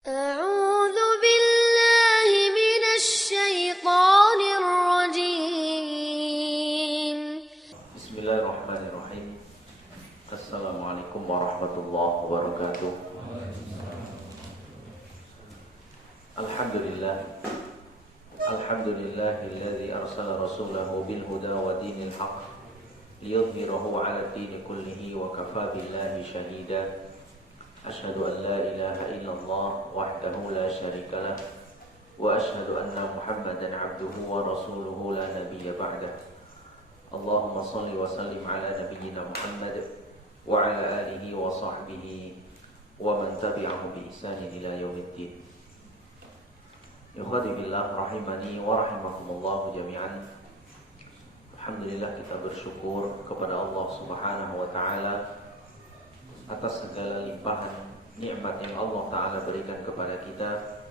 أعوذ بالله من الشيطان الرجيم. بسم الله الرحمن الرحيم. السلام عليكم ورحمة الله وبركاته. الحمد لله الذي أرسل رسوله بالهدى ودين الحق ليظهره على الدين كله وكفى بالله شهيدا. أشهد أن لا إله إلا الله وحده لا شريك له وأشهد أن محمدا عبده ورسوله لا نبي بعده. اللهم صل وسلم على نبينا محمد وعلى آله وصحبه ومن تبعه بإحسان إلى يوم الدين. Ikhwati billah rahimani wa rahimakumullah jami'an. Alhamdulillah, kita bersyukur kepada Allah Subhanahu wa taala atas segala limpahan nikmat yang Allah taala berikan kepada kita.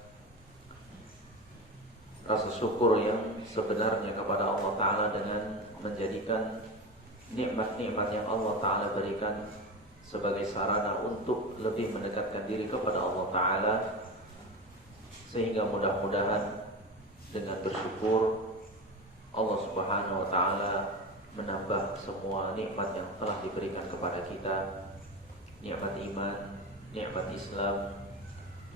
Rasa syukur yang sebenarnya kepada Allah taala dengan menjadikan nikmat-nikmat yang Allah taala berikan sebagai sarana untuk lebih mendekatkan diri kepada Allah taala, sehingga mudah-mudahan dengan bersyukur Allah Subhanahu wa taala menambah semua nikmat yang telah diberikan kepada kita. Nikmat iman, nikmat Islam,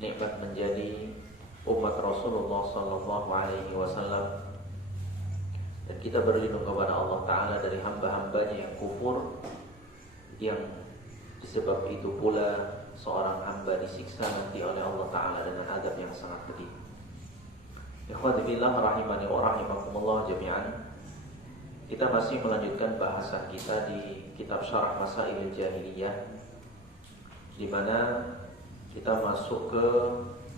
nikmat menjadi umat Rasulullah sallallahu alaihi wasallam. Dan kita berlindung kepada Allah taala dari hamba-hambanya yang kufur, yang disebab itu pula seorang hamba disiksa nanti oleh Allah taala dengan azab yang sangat pedih. Ikhwati billah rahimani wa rahimakumullah jami'an. Kita masih melanjutkan bahasan kita di kitab Syarah Masailil Jahiliyah, di mana kita masuk ke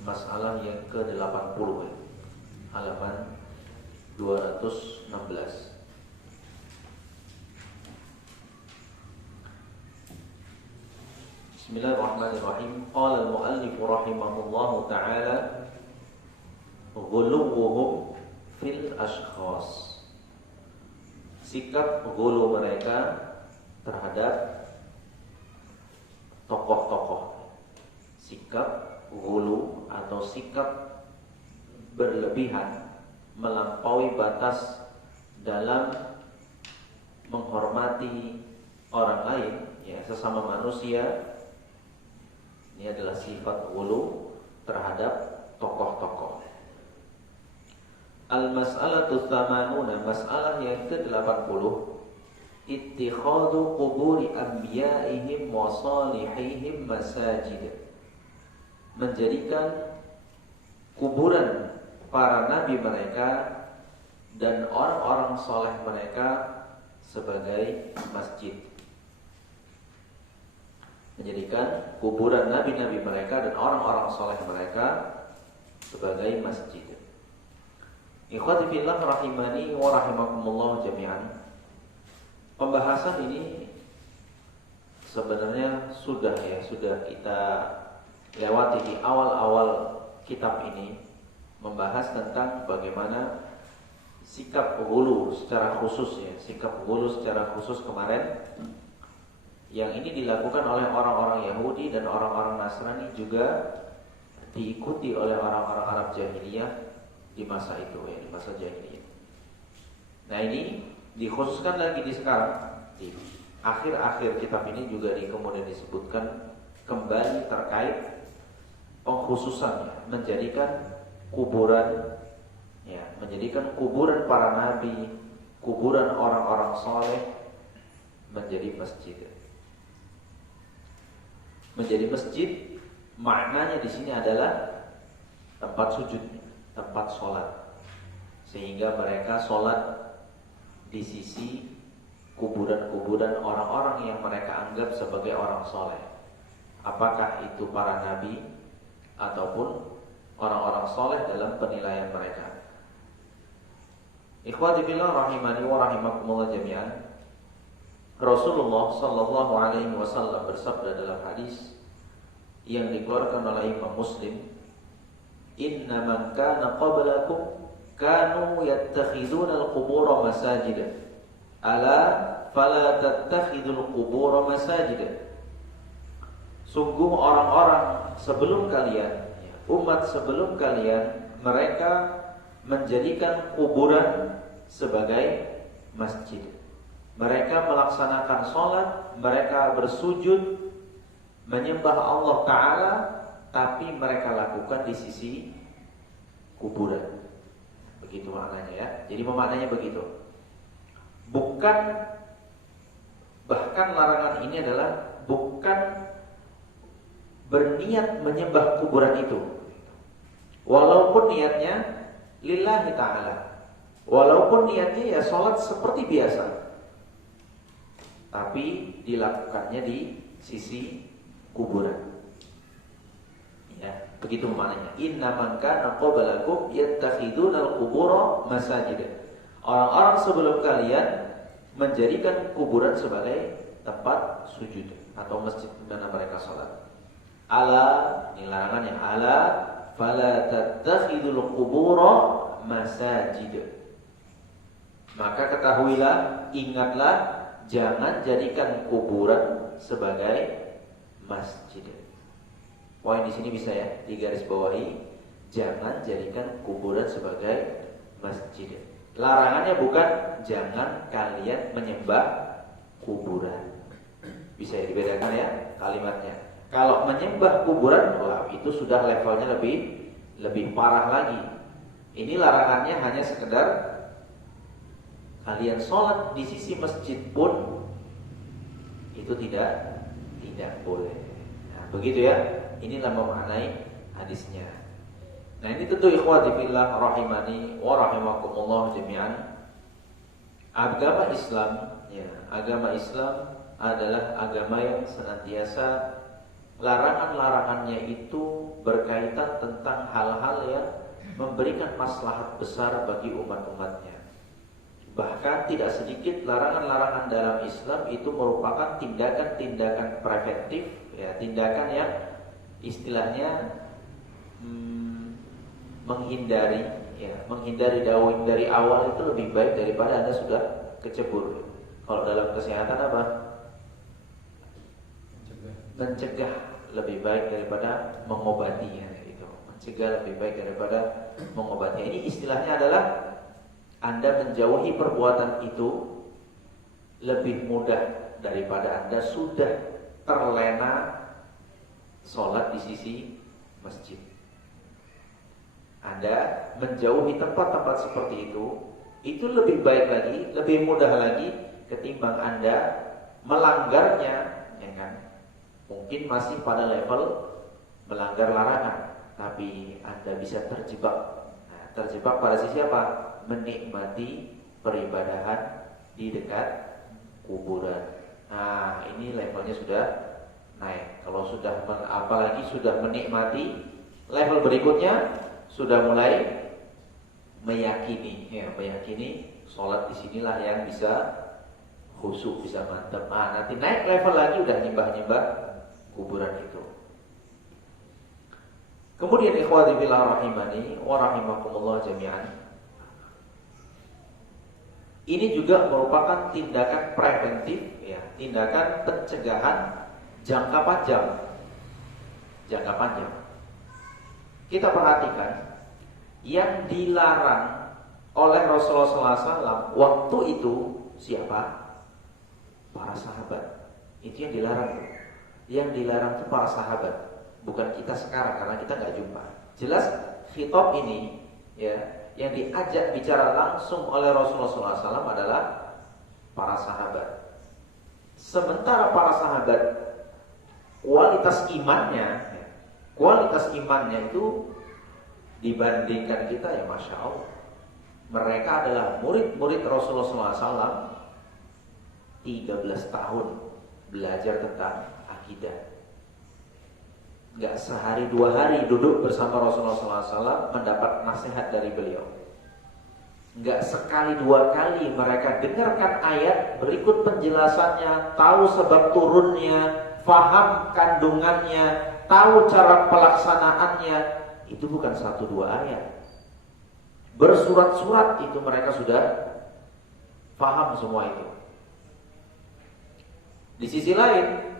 masalah yang ke-80, halaman 216. Bismillahirrahmanirrahim. Qala al-muallif rahimahullahu ta'ala ghuluwuhum fil ashkhas. Sikap ghulu mereka terhadap tokoh-tokoh. Sikap ghulu atau sikap berlebihan, melampaui batas dalam menghormati orang lain, ya, sesama manusia. Ini adalah sifat ghulu terhadap tokoh-tokoh. Al-mas'alatu tsamanuna, masalah yang ke-80, ittikhadhu quburi anbiya'ihim wa salihihim masajid. Menjadikan kuburan para nabi mereka dan orang-orang soleh mereka sebagai masjid. Menjadikan kuburan nabi-nabi mereka dan orang-orang soleh mereka sebagai masjid. Ikhwati fillah rahimani wa rahimakumullah jami'an. Pembahasan ini sebenarnya sudah kita lewati di awal-awal kitab ini, membahas tentang bagaimana sikap ghulu secara khusus, ya, sikap ghulu secara khusus kemarin yang ini dilakukan oleh orang-orang Yahudi dan orang-orang Nasrani, juga diikuti oleh orang-orang Arab jahiliyah di masa itu, ya, di masa jahiliyah. Nah, ini dikhususkan lagi di sekarang, di akhir-akhir kitab ini juga kemudian disebutkan kembali terkait pengkhususannya, menjadikan kuburan, ya, menjadikan kuburan para nabi, kuburan orang-orang soleh menjadi masjid. Menjadi masjid maknanya di sini adalah tempat sujud, tempat sholat, sehingga mereka sholat di sisi kuburan-kuburan orang-orang yang mereka anggap sebagai orang soleh, apakah itu para nabi ataupun orang-orang soleh dalam penilaian mereka. Ikhwati billah rahimani wa rahimakumullah jami'an. Rasulullah sallallahu alaihi wasallam bersabda dalam hadis yang dikeluarkan oleh Imam Muslim, "Inna man kana qablakum kanu yattakhiduna al-qubur masajid. Ala fala tattakhidul qubur masajid." Sungguh orang-orang sebelum kalian, ya, umat sebelum kalian mereka menjadikan kuburan sebagai masjid. Mereka melaksanakan sholat, mereka bersujud, menyembah Allah Ta'ala, tapi mereka lakukan di sisi kuburan. Begitu maknanya ya. Jadi memaknanya begitu. Bukan, bahkan larangan ini adalah bukan berniat menyembah kuburan itu, walaupun niatnya lillahi ta'ala, walaupun niatnya ya sholat seperti biasa, tapi dilakukannya di sisi kuburan. Ya, begitu maknanya. Innaman kana qablakum yattakhidunal qubura masajid. Orang-orang sebelum kalian menjadikan kuburan sebagai tempat sujud atau masjid di mana mereka salat. Ala, ini larangannya, ala fala tattakhidul qubura masajid. Maka ketahuilah, ingatlah, jangan jadikan kuburan sebagai masjid. Poin di sini bisa ya digarisbawahi, jangan jadikan kuburan sebagai masjid. Larangannya bukan jangan kalian menyembah kuburan. Bisa ya dibedakan ya kalimatnya. Kalau menyembah kuburan, wah itu sudah levelnya lebih parah lagi. Ini larangannya hanya sekedar kalian sholat di sisi masjid pun itu tidak boleh. Nah, begitu ya. Inilah memaknai hadisnya. Nah, ini tentu ikhwati fillah rahimani wa rahimakumullah jami'an. Agama Islam, ya, agama Islam adalah agama yang senantiasa larangan-larangannya itu berkaitan tentang hal-hal yang memberikan maslahat besar bagi umat-umatnya. Bahkan tidak sedikit larangan-larangan dalam Islam itu merupakan tindakan-tindakan preventif, ya, tindakan yang istilahnya menghindari dari awal itu lebih baik daripada Anda sudah kecebur. Kalau dalam kesehatan apa? Mencegah lebih baik daripada mengobati, ya, gitu. Mencegah lebih baik daripada mengobati. Ini istilahnya adalah Anda menjauhi perbuatan itu lebih mudah daripada Anda sudah terlena sholat di sisi masjid. Anda menjauhi tempat-tempat seperti itu lebih baik lagi, lebih mudah lagi ketimbang Anda melanggarnya, ya kan? Mungkin masih pada level melanggar larangan, tapi Anda bisa terjebak. Nah, terjebak pada sisi apa? Menikmati peribadahan di dekat kuburan. Nah, ini levelnya sudah naik. Kalau sudah apalagi sudah menikmati, level berikutnya sudah mulai meyakini, ya, meyakini sholat di sinilah yang bisa khusyuk, bisa mantap. Nah, nanti naik level lagi udah nyembah-nyembah kuburan itu. Kemudian ikhwati fillah rahimani wa rahimakumullah jami'an. Ini juga merupakan tindakan preventif, ya, tindakan pencegahan jangka panjang. Jangka panjang. Kita perhatikan yang dilarang oleh Rasulullah SAW waktu itu siapa? Para sahabat. Itu yang dilarang. Yang dilarang itu para sahabat, bukan kita sekarang karena kita nggak jumpa. Jelas khitab ini, ya, yang diajak bicara langsung oleh Rasulullah SAW adalah para sahabat. Sementara para sahabat kualitas imannya itu dibandingkan kita, ya Masya Allah, mereka adalah murid-murid Rasulullah SAW 13 tahun belajar tentang akidah. Gak sehari dua hari duduk bersama Rasulullah SAW mendapat nasihat dari beliau. Gak sekali dua kali mereka dengarkan ayat, berikut penjelasannya, tahu sebab turunnya, faham kandungannya, tahu cara pelaksanaannya. Itu bukan satu dua ayat. Bersurat-surat itu mereka sudah faham semua itu. Di sisi lain,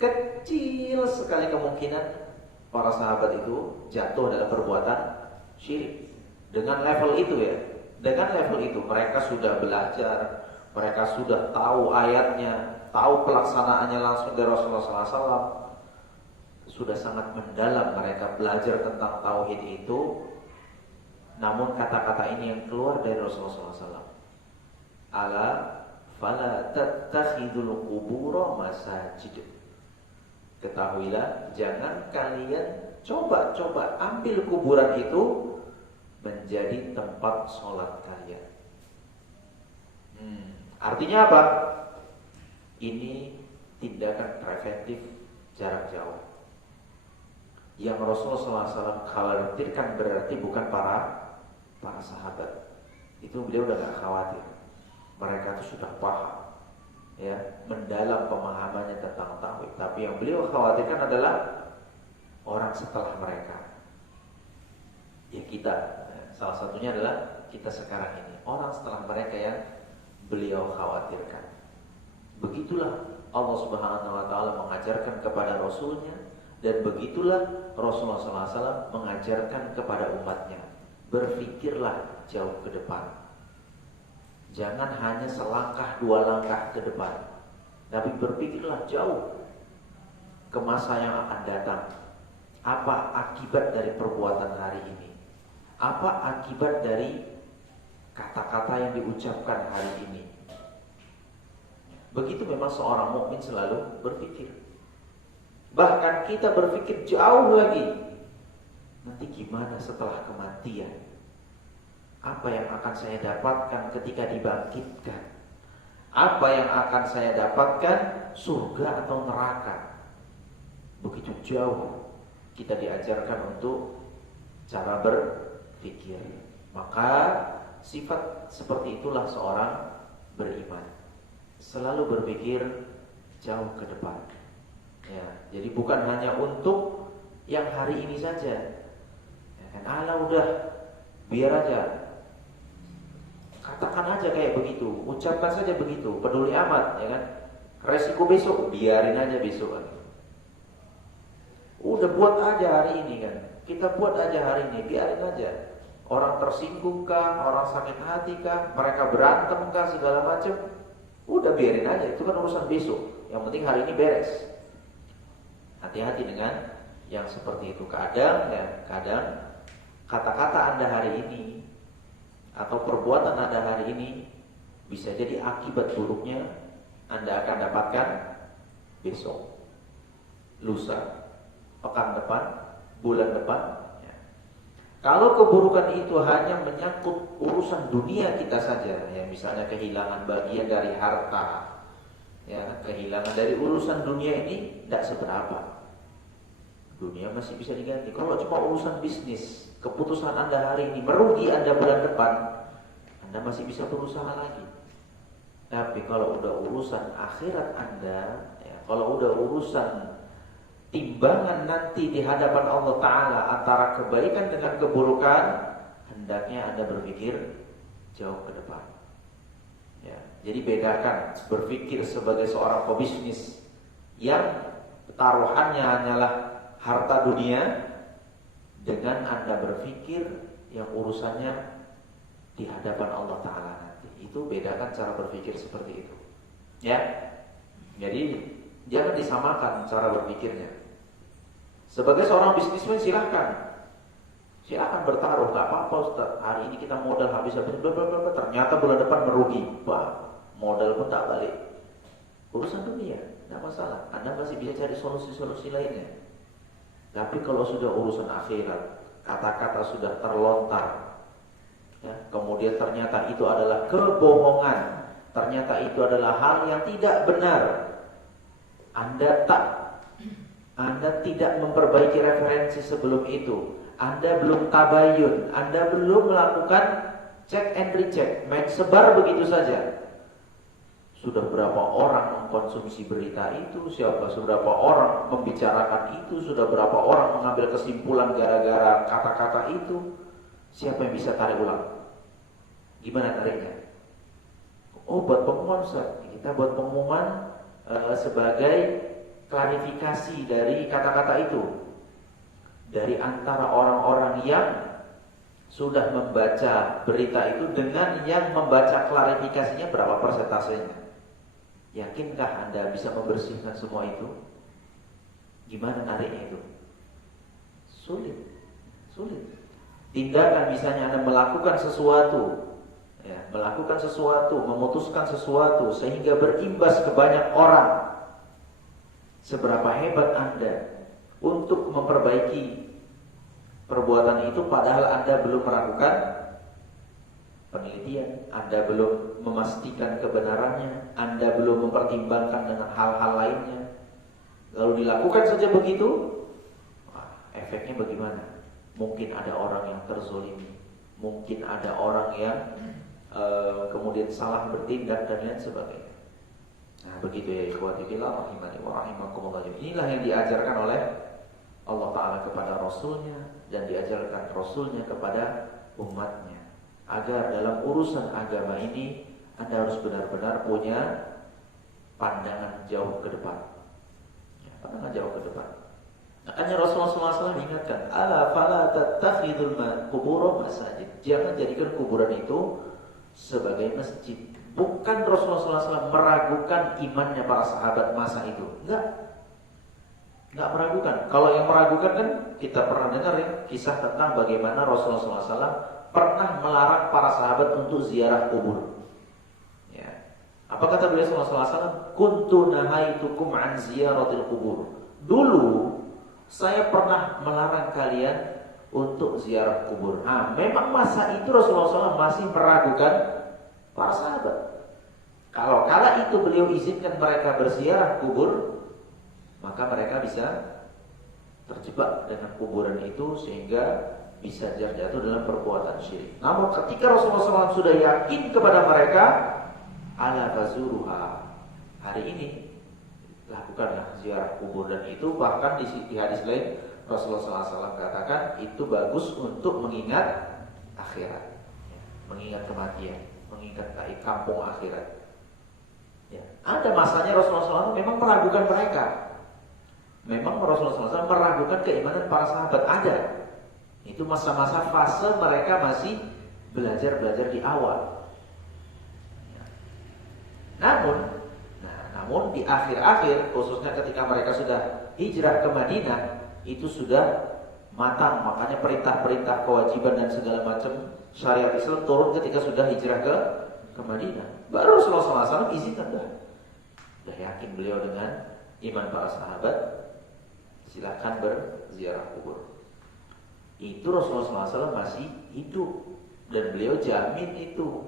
kecil sekali kemungkinan para sahabat itu jatuh dalam perbuatan syirik. Dengan level itu ya, dengan level itu mereka sudah belajar, mereka sudah tahu ayatnya, tahu pelaksanaannya langsung dari Rasulullah SAW. Sudah sangat mendalam mereka belajar tentang tauhid itu. Namun kata-kata ini yang keluar dari Rasulullah SAW. Ala fala tattakhidul qubura masajid. Ketahuilah, jangan kalian coba-coba ambil kuburan itu menjadi tempat sholat kalian. Artinya apa? Ini tindakan preventif jarak jauh. Yang Rasulullah SAW khawatirkan berarti bukan para sahabat. Itu beliau udah gak khawatir. Mereka itu sudah paham, ya, mendalam pemahamannya tentang tauhid. Tapi yang beliau khawatirkan adalah orang setelah mereka. Ya kita, salah satunya adalah kita sekarang ini. Orang setelah mereka yang beliau khawatirkan. Begitulah Allah Subhanahu wa Ta'ala mengajarkan kepada Rasulnya, dan begitulah Rasulullah SAW mengajarkan kepada umatnya. Berpikirlah jauh ke depan. Jangan hanya selangkah dua langkah ke depan, tapi berpikirlah jauh ke masa yang akan datang. Apa akibat dari perbuatan hari ini? Apa akibat dari kata-kata yang diucapkan hari ini? Begitu memang seorang mukmin selalu berpikir. Bahkan kita berpikir jauh lagi. Nanti gimana setelah kematian? Apa yang akan saya dapatkan ketika dibangkitkan? Apa yang akan saya dapatkan, surga atau neraka? Begitu jauh kita diajarkan untuk cara berpikir. Maka sifat seperti itulah seorang beriman. Selalu berpikir jauh ke depan. Ya, jadi bukan hanya untuk yang hari ini saja. Ya kan, ala udah biar aja. Katakan aja kayak begitu, ucapkan saja begitu, peduli amat, ya kan? Resiko besok biarin aja besok kan. Udah buat aja hari ini kan. Kita buat aja hari ini, biarin aja. Orang tersinggung kah, orang sakit hati kah, mereka berantem kah, segala macam. Udah biarin aja, itu kan urusan besok. Yang penting hari ini beres. Hati-hati dengan yang seperti itu. Kadang kata-kata Anda hari ini atau perbuatan Anda hari ini bisa jadi akibat buruknya Anda akan dapatkan besok, lusa, pekan depan, bulan depan. Ya. Kalau keburukan itu hanya menyangkut urusan dunia kita saja, ya, misalnya kehilangan bagian dari harta, ya, kehilangan dari urusan dunia ini tidak seberapa. Dunia masih bisa diganti. Kalau cuma urusan bisnis, keputusan Anda hari ini merugi Anda bulan depan, Anda masih bisa berusaha lagi. Tapi kalau udah urusan akhirat Anda, ya, kalau udah urusan timbangan nanti di hadapan Allah Ta'ala antara kebaikan dengan keburukan, hendaknya Anda berpikir jauh ke depan. Ya, jadi bedakan berpikir sebagai seorang pebisnis yang taruhannya hanyalah harta dunia, dengan Anda berpikir yang urusannya di hadapan Allah Ta'ala nanti. Itu bedakan cara berpikir seperti itu. Ya, jadi jangan disamakan cara berpikirnya. Sebagai seorang bisnismen silahkan bertaruh, gak apa-apa Ustaz. Hari ini kita modal habis-habis, ternyata bulan depan merugi, bah, modal pun tak balik. Urusan dunia, tidak masalah. Anda masih bisa cari solusi-solusi lainnya. Tapi kalau sudah urusan akhirat, kata-kata sudah terlontar, ya, kemudian ternyata itu adalah kebohongan, ternyata itu adalah hal yang tidak benar, Anda tidak memperbaiki referensi sebelum itu, Anda belum tabayun, Anda belum melakukan check and recheck, main sebar begitu saja. Sudah berapa orang mengkonsumsi berita itu, seberapa orang membicarakan itu, sudah berapa orang mengambil kesimpulan gara-gara kata-kata itu. Siapa yang bisa tarik ulang? Gimana tariknya? Oh, buat pengumuman Ustaz. Kita buat pengumuman sebagai klarifikasi dari kata-kata itu. dari antara orang-orang yang sudah membaca berita itu dengan yang membaca klarifikasinya berapa persentasenya? Yakinkah Anda bisa membersihkan semua itu? Gimana nariknya itu? Sulit. Tindakan misalnya Anda melakukan sesuatu, ya, melakukan sesuatu, memutuskan sesuatu sehingga berimbas ke banyak orang. Seberapa hebat Anda untuk memperbaiki perbuatan itu padahal Anda belum melakukan penelitian, Anda belum memastikan kebenarannya, Anda belum mempertimbangkan dengan hal-hal lainnya. Lalu dilakukan saja begitu, efeknya bagaimana? Mungkin ada orang yang terzolimi, mungkin ada orang yang kemudian salah bertindak dan lain sebagainya. Nah begitu ya ikhwati fillah rahimani wa rahimakumullah. Inilah yang diajarkan oleh Allah Ta'ala kepada Rasulnya dan diajarkan Rasulnya kepada umatnya, agar dalam urusan agama ini Anda harus benar-benar punya pandangan jauh ke depan, ya, pandangan jauh ke depan. Makanya Rasulullah SAW ingatkan, ala fala tattakhidul qubur masajid. Jangan jadikan kuburan itu sebagai masjid. Bukan Rasulullah SAW meragukan imannya para sahabat masa itu. Enggak meragukan. Kalau yang meragukan kan kita pernah dengar ya kisah tentang bagaimana Rasulullah SAW pernah melarang para sahabat untuk ziarah kubur. Ya. Apa kata beliau SAW? Kuntu nahaitukum an ziyaratil kubur. Dulu saya pernah melarang kalian untuk ziarah kubur. Nah, memang masa itu Rasulullah SAW masih meragukan para sahabat. Kalau kala itu beliau izinkan mereka berziarah kubur, maka mereka bisa terjebak dengan kuburan itu sehingga bisa jatuh dalam perbuatan syirik. Namun ketika Rasulullah SAW sudah yakin kepada mereka, ala tazuruha, hari ini lakukanlah ziarah kubur, dan itu bahkan di hadis lain Rasulullah SAW katakan itu bagus untuk mengingat akhirat, mengingat kematian, mengingat kampung akhirat. Ya. Ada masanya Rasulullah SAW memang meragukan mereka. Memang Rasulullah SAW meragukan keimanan para sahabat, ada. Itu masa-masa fase mereka masih belajar di awal. Ya. Namun di akhir-akhir, khususnya ketika mereka sudah hijrah ke Madinah, itu sudah matang. Makanya perintah-perintah kewajiban dan segala macam syariat Islam turun ketika sudah hijrah ke Madinah. Baru Rasulullah SAW izinkan dah yakin beliau dengan iman para sahabat, silakan berziarah kubur. Itu Rasulullah SAW masih hidup dan beliau jamin itu.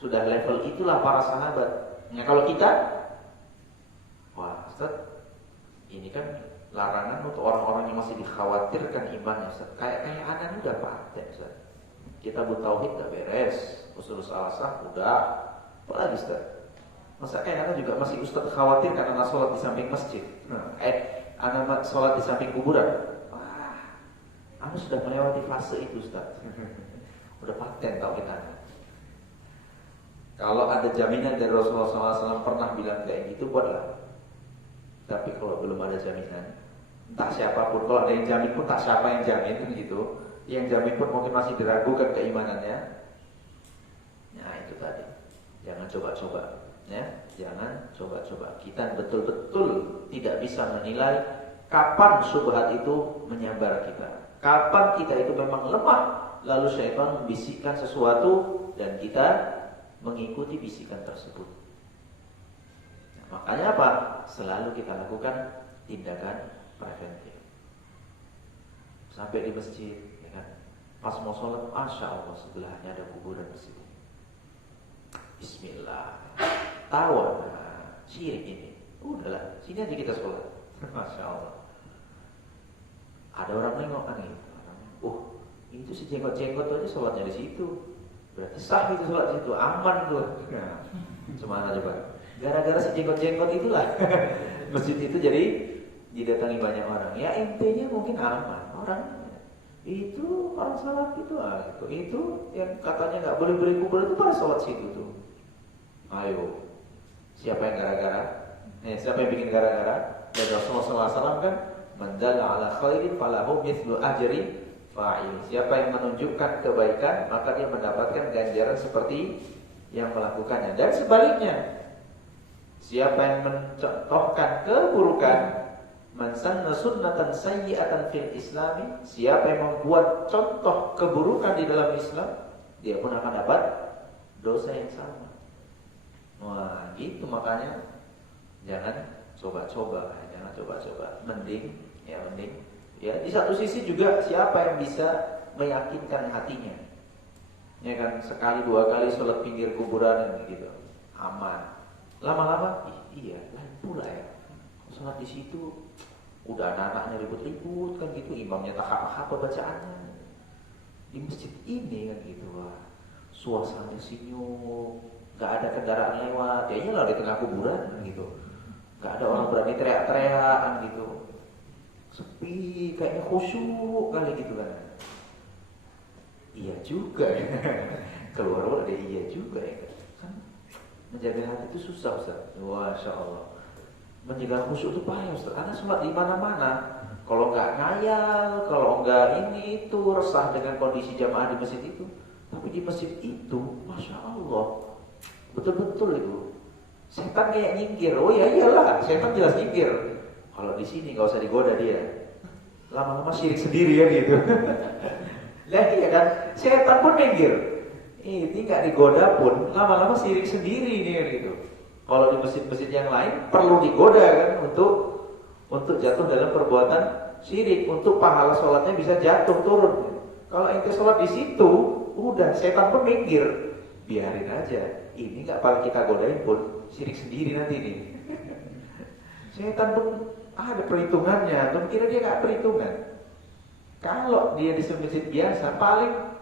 Sudah level itulah para sahabat. Nah, kalau kita, wah Ustaz, ini kan larangan untuk orang-orang yang masih dikhawatirkan imannya, Ustaz. Kayak anak udah paten, Ustaz. Kita tauhid udah beres, usul salasah udah, apalagi Ustaz. Masa kayak anak juga masih Ustaz khawatir karena anak sholat di samping masjid. Anak sholat di samping kuburan. Wah, anak sudah melewati fase itu Ustaz. Udah paten tau kita. Kalau ada jaminan dari Rasulullah SAW pernah bilang kayak gitu, buatlah. Tapi kalau belum ada jaminan, entah siapapun, kalau ada yang jamin pun tak siapa yang jamin kan gitu. Yang jamin pun mungkin masih diragukan keimanannya. Nah itu tadi, jangan coba-coba, ya, jangan coba-coba. Kita betul-betul tidak bisa menilai kapan syubhat itu menyambar kita, kapan kita itu memang lemah, lalu syaitan membisikkan sesuatu dan kita mengikuti bisikan tersebut. Nah, makanya apa? Selalu kita lakukan tindakan preventif. Sampai di masjid, ya kan? Pas mau sholat, masya Allah sebelahnya ada kuburan di situ. Bismillah. Tawa, syirik ini. Udahlah, sini aja kita sholat. Masya Allah. Ada orang nengok kan gitu. Itu si jenggot-jenggot aja sholatnya di situ. Berarti sah itu sholat di situ, aman tuh. Nah, semana coba. Gara-gara si jenggot-jenggot itulah masjid itu jadi didatangi banyak orang. Ya intinya mungkin aman. Orang itu orang salat gitu, itu yang katanya nggak boleh beli kubur itu pada sholat situ tuh. Ayo, siapa yang gara-gara? Siapa yang bikin gara-gara? Dan Rasulullah SAW kan Man dalla ala khairin falahu mithlu ajri fa'il. Siapa yang menunjukkan kebaikan, maka dia mendapatkan ganjaran seperti yang melakukannya. Dan sebaliknya, siapa yang mencontohkan keburukan, man sanna sunnatan sayyi'atan fil islami, siapa yang membuat contoh keburukan di dalam Islam, dia pun akan dapat dosa yang sama. Wah, gitu makanya jangan coba-coba, mending ya di satu sisi juga siapa yang bisa meyakinkan hatinya, ya kan, sekali dua kali sholat pinggir kuburan gitu aman, lama-lama iya lain pula ya, sholat di situ udah anak-anaknya ribut-ribut kan gitu, imamnya tak apa bacaannya, di masjid ini kan gitu, wah suasana senyum, nggak ada kendaraan lewat, ya iyalah di tengah kuburan kan gitu. Gak ada orang berani teriak-teriakan gitu, sepi, kayaknya khusyuk kali gitu kan. Iya juga ya. Keluar ada iya juga ya kan. Menjaga hati itu susah Ustaz. Masya Allah. Menjaga khusyuk itu payah Ustaz. Karena sholat di mana-mana, kalau nggak ngayal, kalau nggak ini itu resah dengan kondisi jamaah di masjid itu. Tapi di masjid itu, Masya Allah, betul-betul itu setan kayak nyingkir. Oh ya iyalah, setan jelas nyingkir. Kalau di sini nggak usah digoda dia, lama-lama syirik sendiri ya gitu. Lah iya kan, setan pun nyingkir. Ini nggak digoda pun, lama-lama syirik sendiri nih gitu. Kalau di masjid-masjid yang lain perlu digoda kan untuk jatuh dalam perbuatan syirik, untuk pahala sholatnya bisa jatuh turun. Kalau ente sholat di situ, udah setan pun minggir, biarin aja. Ini nggak paling kita godain pun syirik sendiri nanti nih. Setan pun ada perhitungannya. Tuh kira dia nggak perhitungan. Kalau dia di masjid biasa, paling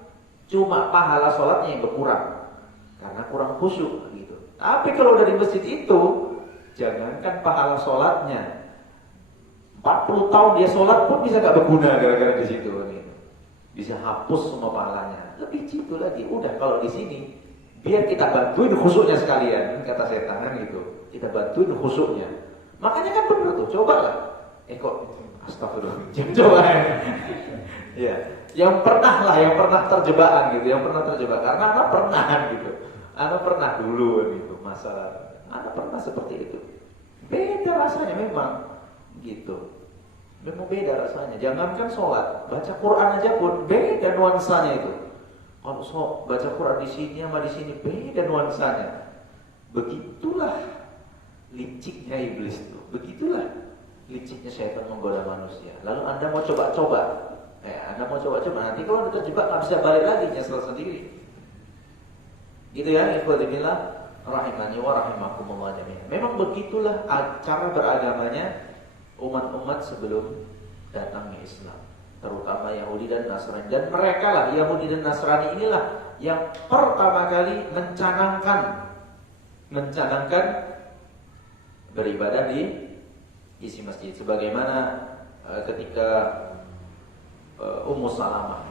cuma pahala sholatnya yang berkurang karena kurang khusyuk gitu. Tapi kalau dari masjid itu, jangankan pahala sholatnya, 40 tahun dia sholat pun bisa nggak berguna gara-gara di situ gitu. Bisa hapus semua pahalanya. Lebih jitu lagi. Udah kalau di sini, biar kita bantuin khusyuknya sekalian, kata setan kan gitu. Kita bantuin khusyuknya. Makanya kan bener tuh, cobalah. Kok astagfirullah. Jangan coba. Ya, yang pernah terjebakan gitu, yang pernah terjebak karena anak pernah gitu. Anak pernah dulu gitu, masalah. Anak pernah seperti itu. Beda rasanya memang gitu. Memang beda rasanya. Jangankan sholat, baca Quran aja pun beda nuansanya itu. Kalau baca Quran di sini sama di sini beda nuansanya. Begitulah liciknya iblis itu. Begitulah liciknya syaitan menggoda manusia. Lalu Anda mau coba-coba. Nanti kalau Anda terjebak nggak bisa balik lagi, nyesel sendiri. Gitu ya, ikhwatillah rahimani wa rahimakumullah jami'an. Memang begitulah cara beragamanya umat-umat sebelum datangnya Islam, terutama Yahudi dan Nasrani. Dan mereka lah, Yahudi dan Nasrani inilah yang pertama kali mencanangkan beribadah di isi masjid. Sebagaimana ketika Ummu Salamah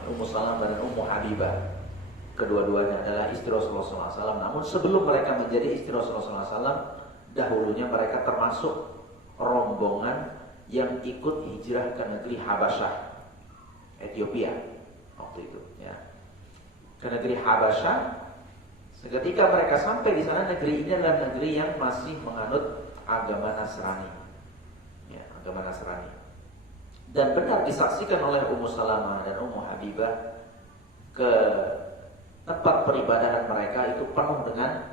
dan Ummu Habibah, kedua-duanya adalah istri Rasulullah SAW. Namun sebelum mereka menjadi istri Rasulullah SAW, dahulunya mereka termasuk rombongan yang ikut hijrah ke negeri Habasyah, Ethiopia waktu itu ya. Ke negeri Habasyah. Seketika mereka sampai di sana, negeri ini adalah negeri yang masih menganut agama Nasrani. Ya, agama Nasrani. Dan benar disaksikan oleh Ummu Salamah dan Ummu Habibah, ke tempat peribadahan mereka itu penuh dengan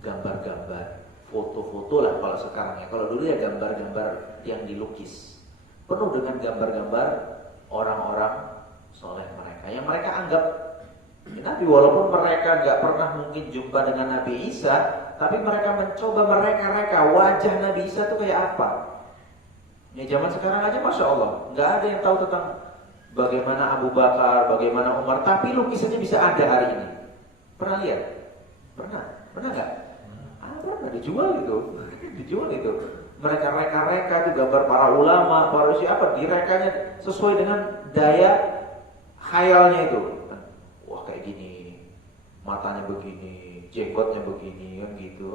gambar-gambar, foto-foto lah kalau sekarang ya. Kalau dulu ya gambar-gambar yang dilukis, penuh dengan gambar-gambar orang-orang soleh mereka yang mereka anggap Nabi. Walaupun mereka nggak pernah mungkin jumpa dengan Nabi Isa, tapi mereka mencoba mereka wajah Nabi Isa itu kayak apa. Ya zaman sekarang aja Masya Allah nggak ada yang tahu tentang bagaimana Abu Bakar, bagaimana Umar, tapi lukisannya bisa ada hari ini. Pernah lihat? Pernah nggak? Pernah dijual itu. Mereka reka itu gambar para ulama, para siapa, direkanya sesuai dengan daya khayalnya itu. Wah kayak gini, matanya begini, jenggotnya begini, kan gitu.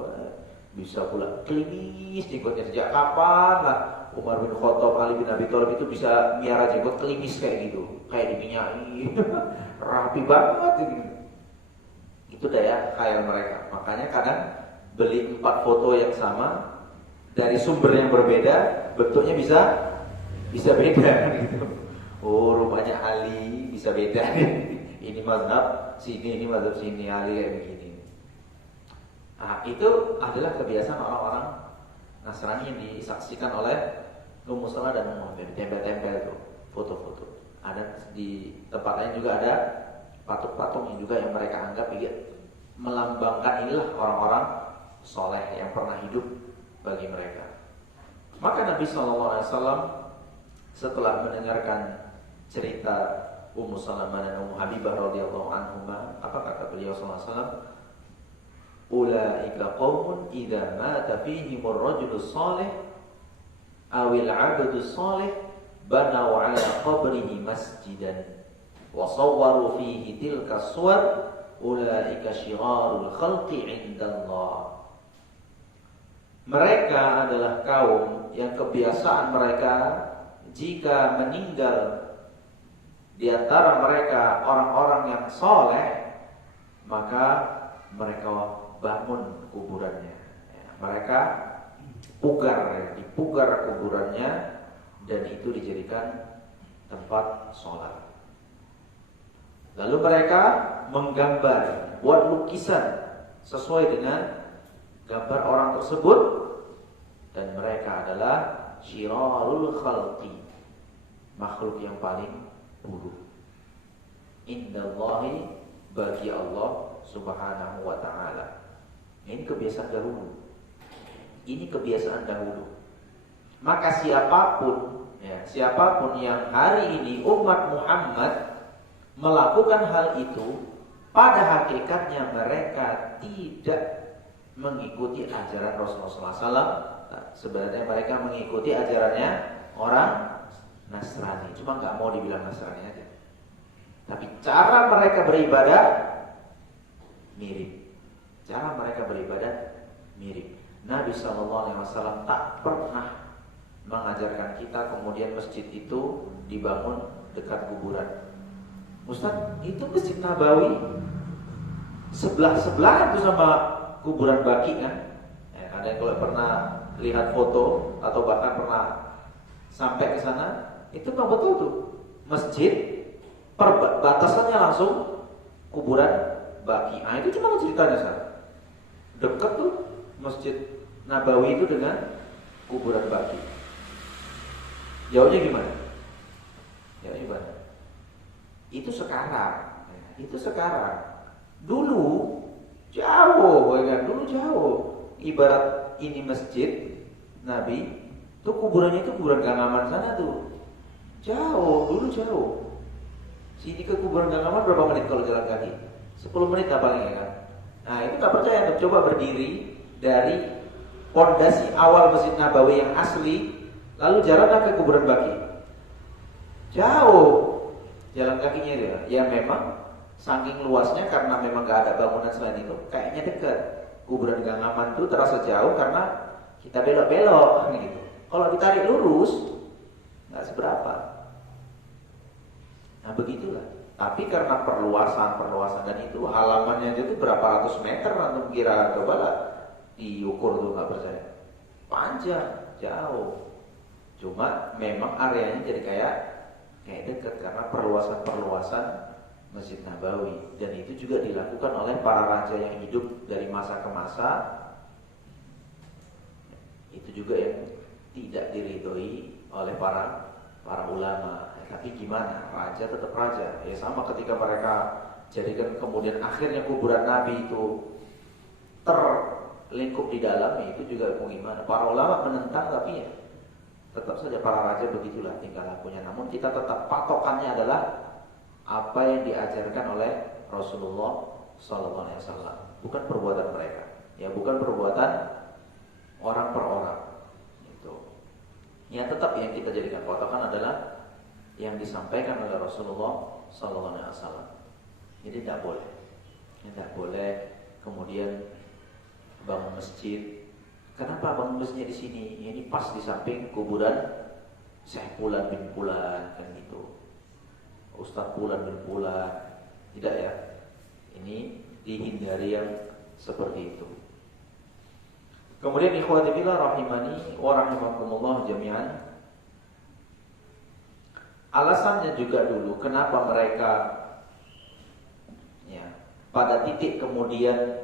Bisa pula klimis jenggotnya. Sejak kapan lah Umar bin Khattab, Ali bin Abi Thalib itu bisa miara jenggot klimis kayak gitu, kayak diminyai, rapi banget gitu. Itu daya khayal mereka. Makanya kadang beli 4 foto yang sama dari sumber yang berbeda, bentuknya bisa beda gitu. Oh, rupanya Ali bisa beda. Ini mazhab sini, ini mazhab sini, Ali kayak begini. Nah, itu adalah kebiasaan orang-orang Nasrani yang disaksikan oleh Ummu Salamah dan Ummu Habibah. Tempel-tempel tuh foto-foto. Ada di tempat lain juga ada patung-patung yang juga yang mereka anggap melambangkan inilah orang-orang soleh yang pernah hidup bagi mereka. Maka Nabi SAW setelah mendengarkan cerita Ummu Salamah dan Ummu Habibah radhiyallahu anhuma, apa kata beliau sallallahu alaihi wasallam? Ulaika qaumun idza mata fihimur rajulus salih awil 'abdus salih banaw 'ala qabrihi masjidan wa sawwaru fihi tilka suwar ulaika syirarul khalqi 'indallah. Mereka adalah kaum yang kebiasaan mereka jika meninggal di antara mereka orang-orang yang soleh, maka mereka bangun kuburannya. Mereka dipugar kuburannya, dan itu dijadikan tempat sholat. Lalu mereka menggambar, buat lukisan sesuai dengan gambar orang tersebut, dan mereka adalah syirarul khalqi, makhluk yang paling buruk indallahi, bagi Allah subhanahu wa ta'ala. Ini kebiasaan dahulu. Ini kebiasaan dahulu. Maka siapapun yang hari ini umat Muhammad melakukan hal itu, pada hakikatnya mereka tidak mengikuti ajaran Rasulullah SAW. Sebenarnya mereka mengikuti ajarannya orang Nasrani, cuma nggak mau dibilang Nasrani aja. Tapi cara mereka beribadah mirip. Cara mereka beribadah mirip. Nabi SAW tak pernah mengajarkan kita kemudian masjid itu dibangun dekat kuburan. Ustaz, itu Masjid Nabawi sebelah-sebelah itu sama kuburan Baqi kan? Kalian kalau pernah lihat foto atau bahkan pernah sampai ke sana, itu memang betul tuh masjid, batasannya langsung kuburan Baqi. Itu cuma ceritanya sana. Dekat tuh Masjid Nabawi itu dengan kuburan Baqi. Jauhnya gimana? Itu sekarang. Dulu jauh, dulu jauh. Ibarat ini masjid Nabi, tuh kuburannya itu kuburan Gangaman sana tuh. Dulu jauh. Sini ke kuburan Gangaman berapa menit kalau jalan kaki? 10 menit lah paling ya kan. Nah, itu tak percaya, coba berdiri dari pondasi awal Masjid Nabawi yang asli, lalu jalanlah ke kuburan Baqi. Jauh jalan kakinya itu. Ya memang saking luasnya, karena memang gak ada bangunan selain itu, kayaknya dekat. Kuburan Gangaman itu terasa jauh karena kita belok-belok gitu. Kalau ditarik lurus gak seberapa. Nah begitulah. Tapi karena perluasan dan itu halamannya aja tuh berapa ratus meter, antum kira, cobalah diukur tuh, nggak percaya. Panjang, jauh. Cuma memang areanya jadi kayak dekat karena perluasan Masjid Nabawi, dan itu juga dilakukan oleh para raja yang hidup dari masa ke masa. Itu juga yang tidak diridhoi oleh para ulama. Tapi gimana? Raja tetap raja. Ya sama ketika mereka jadikan kemudian akhirnya kuburan Nabi itu terlingkup di dalam, itu juga mau gimana? Para ulama menentang, tapi ya tetap saja para raja begitulah tingkah lakunya. Namun kita tetap patokannya adalah apa yang diajarkan oleh Rasulullah SAW, bukan perbuatan mereka. Ya, bukan perbuatan orang per orang. Gitu. Ya tetap yang kita jadikan patokan adalah yang disampaikan oleh Rasulullah SAW. Jadi tidak boleh kemudian bangun masjid Kenapa bangun masjidnya di sini? Ini pas di samping kuburan Syekh Fulan bin Fulan kan gitu. Ustadz Fulan bin Fulan. Tidak ya. Ini dihindari yang seperti itu. Kemudian ikhwati fillah rahimani wa rahimakumullah jami'an. Alasannya juga dulu kenapa mereka ya, pada titik kemudian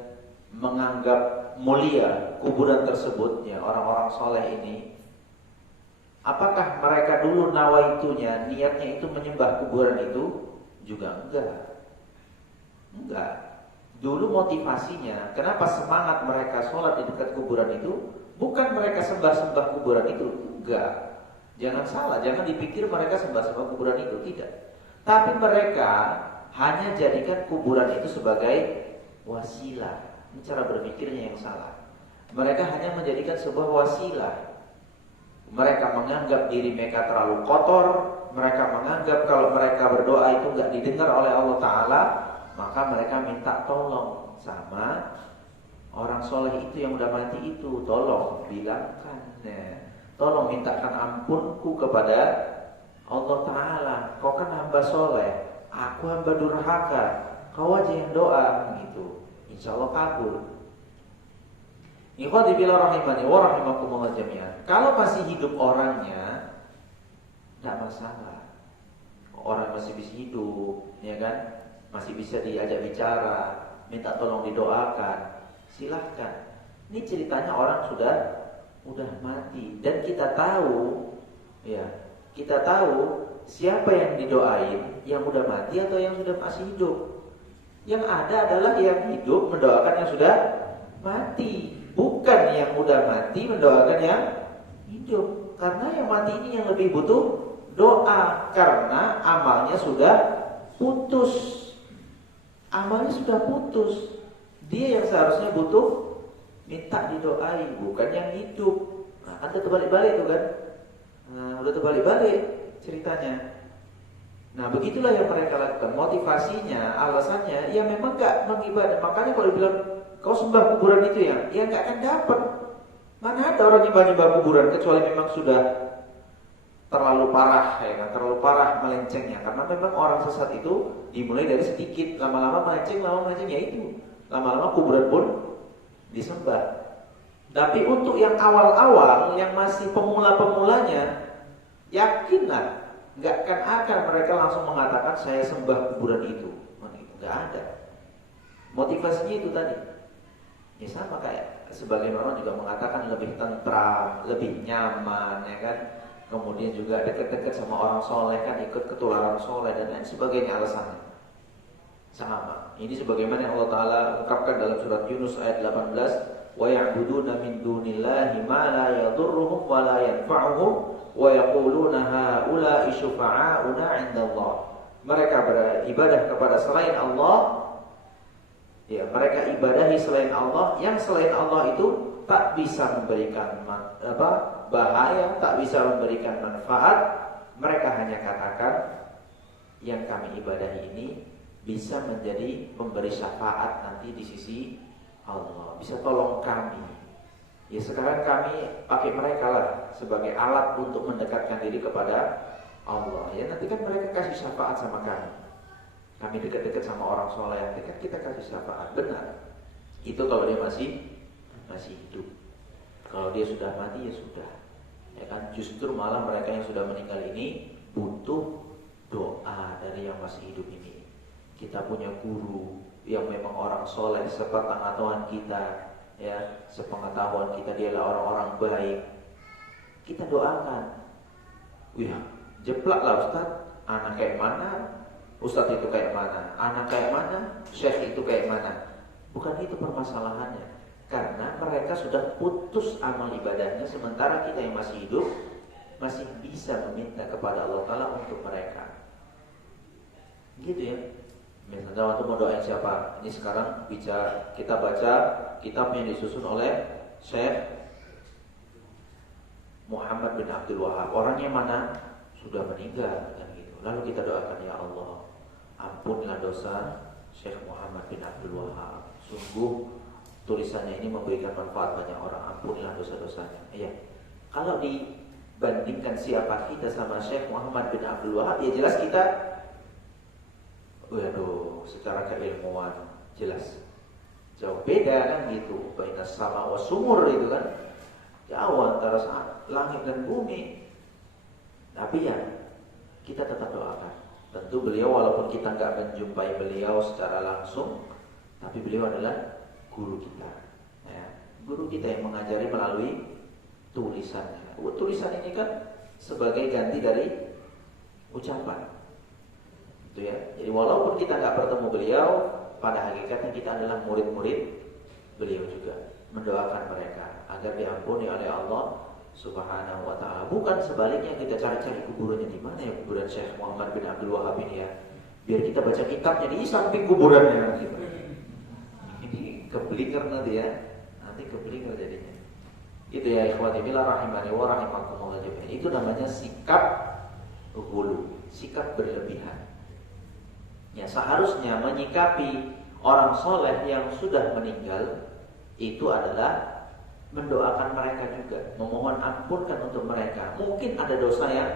menganggap mulia kuburan tersebut ya, orang-orang soleh ini. Apakah mereka dulu nawaitunya, niatnya itu menyembah kuburan itu? Juga enggak. Dulu motivasinya, kenapa semangat mereka sholat di dekat kuburan itu? Bukan mereka sembah-sembah kuburan itu, enggak. Jangan salah, jangan dipikir mereka sembah-sembah kuburan itu, tidak. Tapi mereka hanya jadikan kuburan itu sebagai wasilah. Ini cara berpikirnya yang salah. Mereka hanya menjadikan sebuah wasilah. Mereka menganggap diri mereka terlalu kotor. Mereka menganggap kalau mereka berdoa itu enggak didengar oleh Allah Ta'ala, maka mereka minta tolong sama orang soleh itu yang udah mati itu. Tolong bilangkan, tolong mintakan ampunku kepada Allah Ta'ala. Kau kan hamba soleh, aku hamba durhaka, kau aja yang doa gitu, insya Allah kabul. Ikhwati billah rahimani wa rahimakumullah jami'an. Kalau masih hidup orangnya, tidak masalah. Orang masih bisa hidup, ya kan? Masih bisa diajak bicara, minta tolong didoakan, silahkan. Ini ceritanya orang udah mati, dan kita tahu, ya, kita tahu siapa yang didoain, yang udah mati atau yang sudah masih hidup. Yang ada adalah yang hidup mendoakan yang sudah mati, bukan yang udah mati mendoakan yang hidup. Karena yang mati ini yang lebih butuh doa, karena amalnya sudah putus. Amalnya sudah putus. Dia yang seharusnya butuh minta didoai, bukan yang hidup. Nah, kan udah terbalik-balik tuh kan. Udah terbalik-balik ceritanya. Nah, begitulah yang mereka lakukan. Motivasinya, alasannya, ya memang gak mengibadah. Makanya kalau dibilang kau sembah kuburan itu ya gak akan dapat. Mana ada orang nyembah kuburan kecuali memang sudah terlalu parah, ya kan? Terlalu parah melencengnya. Karena memang orang sesat itu dimulai dari sedikit, lama-lama melenceng ya itu. Lama-lama kuburan pun disembah. Tapi untuk yang awal-awal, yang masih pemula-pemulanya, yakinlah, gak akan mereka langsung mengatakan saya sembah kuburan itu. Gak ada. Motivasinya itu tadi. Ya sama kayak sebagian orang juga mengatakan lebih tentram, lebih nyaman, ya kan. Kemudian juga dekat-dekat sama orang soleh, kan ikut ketularan soleh dan lain sebagainya alasannya. Sama. Ini sebagaimana yang Allah Ta'ala ungkapkan dalam surat Yunus ayat 18, wa ya'buduna min dunillahi ma la yadurruhum wa la yanfa'uhum wa yaquluna haula'i syufa'auna 'indallah. Mereka beribadah kepada selain Allah. Ya, mereka ibadahi selain Allah, yang selain Allah itu tak bisa memberikan bahaya, tak bisa memberikan manfaat. Mereka hanya katakan yang kami ibadahi ini bisa menjadi pemberi syafaat nanti di sisi Allah, bisa tolong kami. Ya sekarang kami pakai mereka lah sebagai alat untuk mendekatkan diri kepada Allah. Ya nanti kan mereka kasih syafaat sama kami. Kami dekat-dekat sama orang soleh yang dekat, kita kasih syafaat. Benar. Itu kalau dia masih hidup. Kalau dia sudah mati ya sudah. Ya kan, justru malah mereka yang sudah meninggal ini butuh doa dari yang masih hidup ini. Kita punya guru yang memang orang soleh, sepengetahuan kita, ya, sepengetahuan kita dialah orang-orang baik. Kita doakan. Wih, jeplaklah Ustaz, anak kayak mana? Ustadz itu kayak mana? Anak kayak mana? Syekh itu kayak mana? Bukan itu permasalahannya. Karena mereka sudah putus amal ibadahnya, sementara kita yang masih hidup masih bisa meminta kepada Allah Ta'ala untuk mereka. Gitu ya. Misalnya waktu mau doain siapa? Ini sekarang kita baca kitab yang disusun oleh Syekh Muhammad bin Abdul Wahab. Orangnya mana? Sudah meninggal kan gitu. Lalu kita doakan, ya Allah, ampunilah dosa Syekh Muhammad bin Abdul Wahab. Sungguh tulisannya ini memberikan manfaat banyak orang, ampunilah dosa-dosanya. Iya. Kalau dibandingkan siapa kita sama Syekh Muhammad bin Abdul Wahab, ya jelas kita, waduh, secara keilmuan jelas jauh beda kan gitu. Baina sama wa sumur itu kan, jauh antara langit dan bumi. Tapi ya kita tetap doakan. Tentu beliau walaupun kita nggak menjumpai beliau secara langsung, tapi beliau adalah guru kita, ya. Guru kita yang mengajari melalui tulisannya. Tulisan ini kan sebagai ganti dari ucapan, gitu ya. Jadi walaupun kita nggak bertemu beliau, pada hakikatnya kita adalah murid-murid beliau juga. Mendoakan mereka agar diampuni oleh Allah Subhanahu wa ta'ala. Bukan sebaliknya kita cari-cari kuburannya di mana ya kuburan Syekh Muhammad bin Abdul Wahab ini ya, biar kita baca kitabnya di samping kuburannya gitu. Ini keblinger nanti ya, nanti keblinger jadinya. Itu ya ikhwati billah rahimani wa rahimakumullah jami'an. Itu namanya sikap ghulu, sikap berlebihan. Ya, seharusnya menyikapi orang soleh yang sudah meninggal itu adalah mendoakan mereka juga, memohon ampunkan untuk mereka. Mungkin ada dosa yang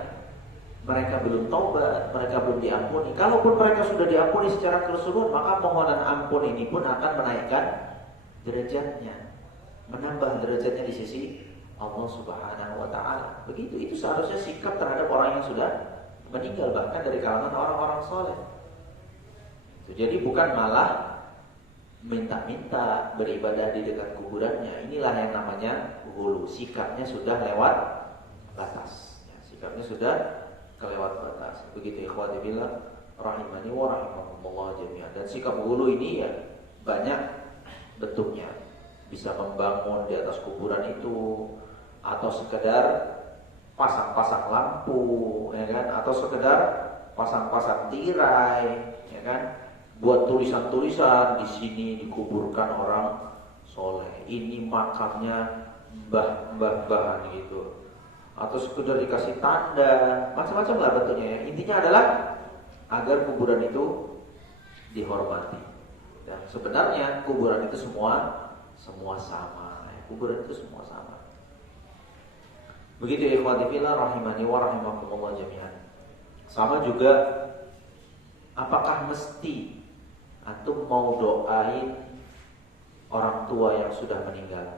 mereka belum taubat, mereka belum diampuni. Kalaupun mereka sudah diampuni secara keseluruhan, maka permohonan ampun ini pun akan menaikkan derajatnya, menambah derajatnya di sisi Allah Subhanahu wa ta'ala. Begitu, itu seharusnya sikap terhadap orang yang sudah meninggal, bahkan dari kalangan orang-orang soleh. Jadi bukan malah minta-minta beribadah di dekat kuburannya. Inilah yang namanya ghulu. Sikapnya sudah lewat batas, ya, sikapnya sudah kelewat batas. Begitu ikhwati billah rahimani wa rahimakumullah jami'an. Dan sikap ghulu ini ya banyak bentuknya. Bisa membangun di atas kuburan itu, atau sekedar pasang-pasang lampu, ya kan, atau sekedar pasang-pasang tirai, ya kan, buat tulisan-tulisan di sini dikuburkan orang soleh, ini makamnya mbah-mbah gitu, atau sekedar dikasih tanda, macam-macam lah bentuknya ya. Intinya adalah agar kuburan itu dihormati. Dan sebenarnya kuburan itu semua sama, kuburan itu semua sama. Begitu ikhwati fillah rahimani wa rahimakumullah jami'an. Sama juga, apakah mesti antum mau doain orang tua yang sudah meninggal?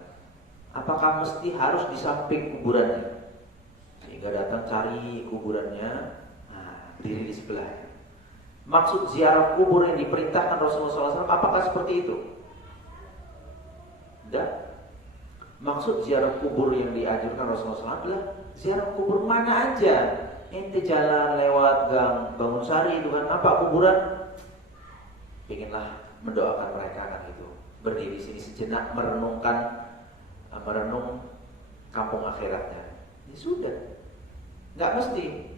Apakah mesti harus di samping kuburannya? Sehingga datang cari kuburannya, nah, diri di sebelahnya. Maksud ziarah kubur yang diperintahkan Rasulullah SAW, apakah seperti itu? Tidak. Maksud ziarah kubur yang dianjurkan Rasulullah SAW adalah ziarah kubur mana aja. Ente jalan lewat gang Bangunsari itu kan, apa kuburan? Inginlah mendoakan mereka kan gitu. Berdiri sini sejenak merenung kampung akhiratnya. Ya sudah. Enggak mesti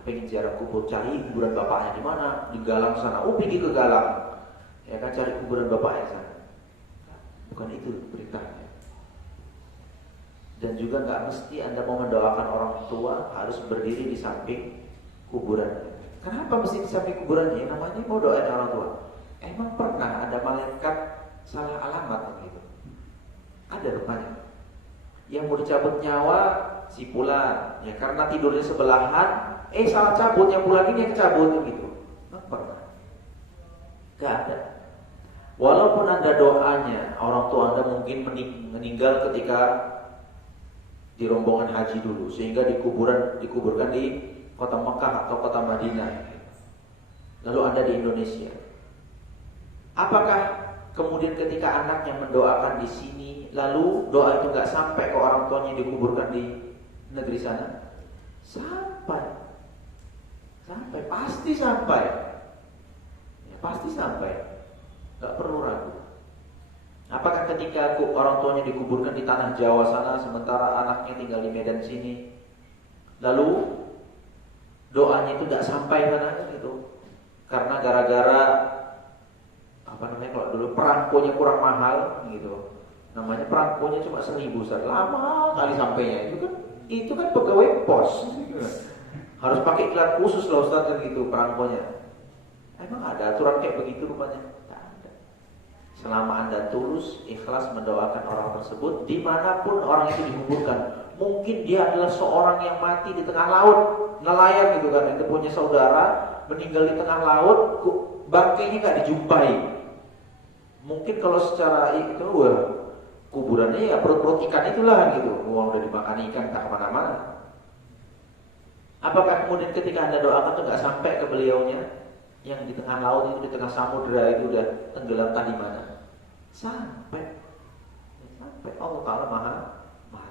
pengen ziarah kubur, cari kuburan bapaknya di mana, di Galang sana. Oh, pergi ke Galang. Ya kan, cari kuburan bapaknya sana. Bukan itu perintahnya. Dan juga nggak mesti Anda mau mendoakan orang tua harus berdiri di samping kuburannya. Kenapa mesti di samping kuburannya? Namanya mau doain orang tua. Emang pernah ada malaikat salah alamat gitu? Ada rupanya. Yang mau dicabut nyawa si Fulan, ya karena tidurnya sebelahan, salah cabut, yang Fulan ini yang cabut gitu. Nggak pernah. Nggak ada. Walaupun Anda doanya, orang tua Anda mungkin meninggal ketika di rombongan haji dulu, sehingga dikuburkan di kota Mekah atau kota Madinah. Lalu Anda di Indonesia. Apakah kemudian ketika anaknya mendoakan di sini, lalu doa itu nggak sampai ke orang tuanya dikuburkan di negeri sana? Sampai, pasti sampai, ya, pasti sampai, nggak perlu ragu. Apakah ketika orang tuanya dikuburkan di tanah Jawa sana, sementara anaknya tinggal di Medan sini, lalu doanya itu tidak sampai sana gitu? Karena gara-gara kalau dulu perangkonya kurang mahal gitu, namanya perangkonya cuma 1.000, lama kali sampainya. Itu kan pegawai pos, harus pakai iklan khusus loh Ustaz kan gitu perangkonya. Emang ada aturan kayak begitu rupanya? Selama Anda tulus, ikhlas mendoakan orang tersebut, dimanapun orang itu dikuburkan. Mungkin dia adalah seorang yang mati di tengah laut, nelayan gitu kan, itu punya saudara meninggal di tengah laut, bangkainya nggak dijumpai. Mungkin kalau secara itu, kuburannya ya perut-perut ikan itulah gitu, udah dimakan ikan tak kemana-mana. Apakah kemudian ketika Anda doakan itu nggak sampai ke beliaunya? Yang di tengah laut itu, di tengah samudera itu udah tenggelam tadi mana? Sampai Allah Ta'ala maha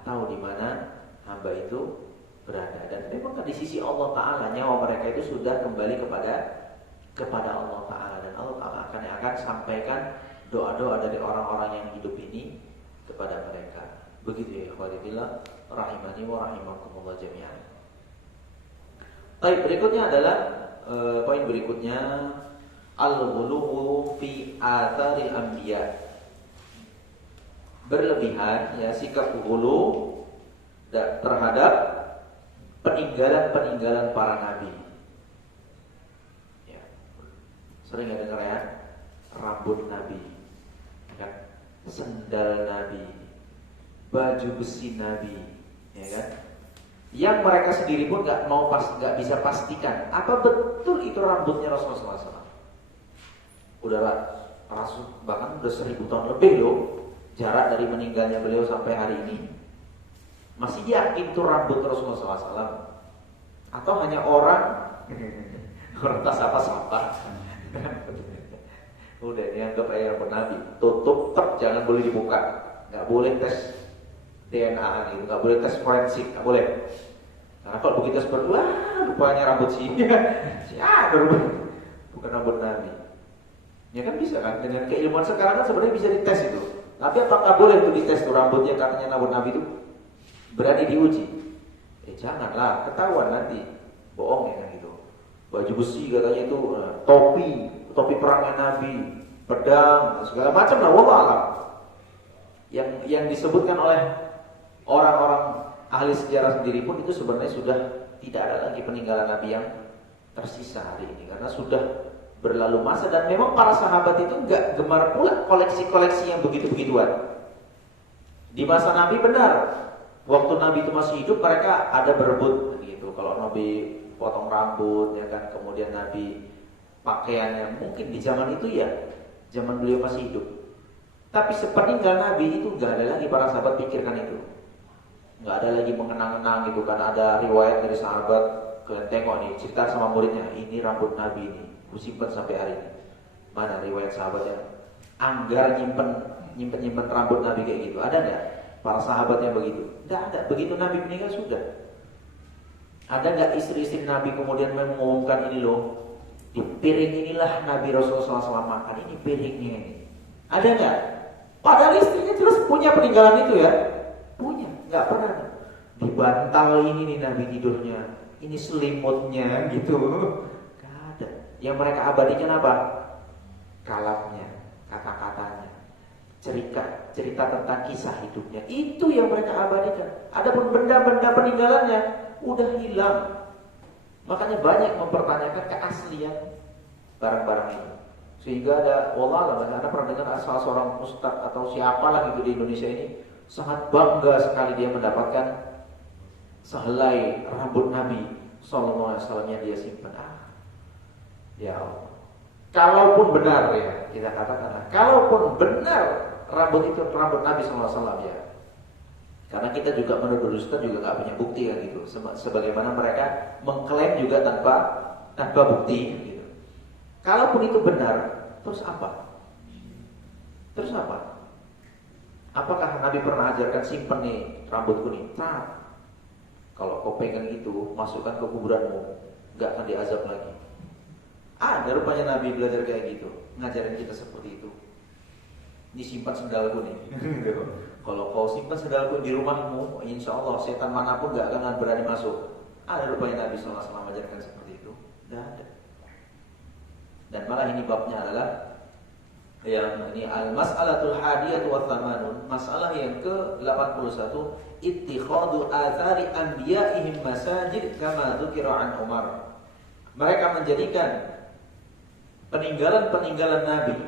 tahu di mana hamba itu berada. Dan memang di sisi Allah Ta'ala nyawa mereka itu sudah kembali kepada Allah Ta'ala. Dan Allah Ta'ala akan sampaikan doa-doa dari orang-orang yang hidup ini kepada mereka. Begitu ya ikhwatillah rahimani wa rahimakumullah jami'an. Baik, berikutnya adalah poin berikutnya al-ghuluwu fi atharil anbiya. Berlebihan ya, sikap ghulu terhadap peninggalan para nabi. Ya. Sering ya dengar ya, rambut nabi, kan? Sendal nabi, baju besi nabi, ya kan? Yang mereka sendiri pun nggak bisa pastikan apa betul itu rambutnya Rasulullah SAW. Rasul bahkan udah 1000 tahun lebih loh jarak dari meninggalnya beliau sampai hari ini. Masih yakin itu rambut Rasulullah SAW? Atau hanya orang tas apa-apa? Udah dianggap aja rambut Nabi, tutup, jangan boleh dibuka, nggak boleh tes DNA gitu, nggak boleh tes forensik, nggak boleh. Karena kalau begitu seperti rupanya rambut bukan rambut Nabi. Ya kan bisa kan, dengan keilmuan sekarang kan sebenarnya bisa dites itu. Tapi apakah boleh itu dites tuh rambutnya katanya rambut Nabi itu berani diuji? Janganlah, ketahuan nanti bohong ya kan gitu. Baju besi katanya itu topi perangnya Nabi, pedang segala macam lah, wallah alam. Yang disebutkan oleh orang-orang ahli sejarah sendiri pun itu sebenarnya sudah tidak ada lagi peninggalan Nabi yang tersisa hari ini, karena sudah berlalu masa. Dan memang para sahabat itu nggak gemar pula koleksi-koleksi yang begitu-begituan. Di masa Nabi benar, waktu Nabi itu masih hidup mereka ada berebut gitu. Kalau Nabi potong rambut ya kan, kemudian Nabi pakaiannya mungkin di zaman itu ya, zaman beliau masih hidup. Tapi sepeninggal Nabi itu nggak ada lagi para sahabat pikirkan itu. Nggak ada lagi mengenang-enang gitu kan. Ada riwayat dari sahabat, kalian tengok nih, cerita sama muridnya, ini rambut Nabi ini, kusimpan sampai hari ini. Mana riwayat sahabat yang anggar nyimpen rambut Nabi kayak gitu? Ada nggak? Para sahabat yang begitu? Nggak ada. Begitu Nabi meninggal sudah. Ada nggak istri-istri Nabi kemudian mengumumkan, ini loh, di piring inilah Nabi Rasulullah SAW makan, ini piringnya ini. Ada nggak? Padahal istrinya terus punya peninggalan itu ya, punya. Nggak pernah di bantal ini nih Nabi tidurnya, ini selimutnya gitu. Nggak ada. Yang mereka abadikan apa? Kalamnya, kata-katanya, cerita tentang kisah hidupnya. Itu yang mereka abadikan. Adapun benda-benda peninggalannya udah hilang. Makanya banyak mempertanyakan keaslian barang-barang itu. Sehingga Anda pernah dengar salah seorang ustadz atau siapalah gitu di Indonesia ini sangat bangga sekali dia mendapatkan sehelai rambut Nabi Sallallahu Alaihi Wasallam yang dia simpan. Ya Allah. Kalaupun benar ya, kita katakanlah, kalaupun benar rambut itu rambut Nabi Sallallahu Alaihi Wasallam ya, karena kita juga menurut ustadz juga nggak punya bukti kan gitu. Sebagaimana mereka mengklaim juga tanpa bukti. Gitu. Kalaupun itu benar, terus apa? Terus apa? Apakah Nabi pernah ajarkan simpen nih rambutku nih? Nah, kalau kau pegang itu, masukkan ke kuburanmu, nggak akan diazab lagi. Ada rupanya Nabi belajar kayak gitu, ngajarin kita seperti itu. Ini simpan sendalku nih. Kalau kau simpan sendalku di rumahmu, insya Allah setan manapun nggak akan berani masuk. Ada rupanya Nabi SAW mengajarkan seperti itu. Nggak ada. Dan malah ini babnya adalah yang ini al-mas'alatul hadiyatu wa thamanun, masalah yang ke-81, ittikhadu athari anbiya'ihim masajid kama dzukira an Umar. Mereka menjadikan peninggalan-peninggalan Nabi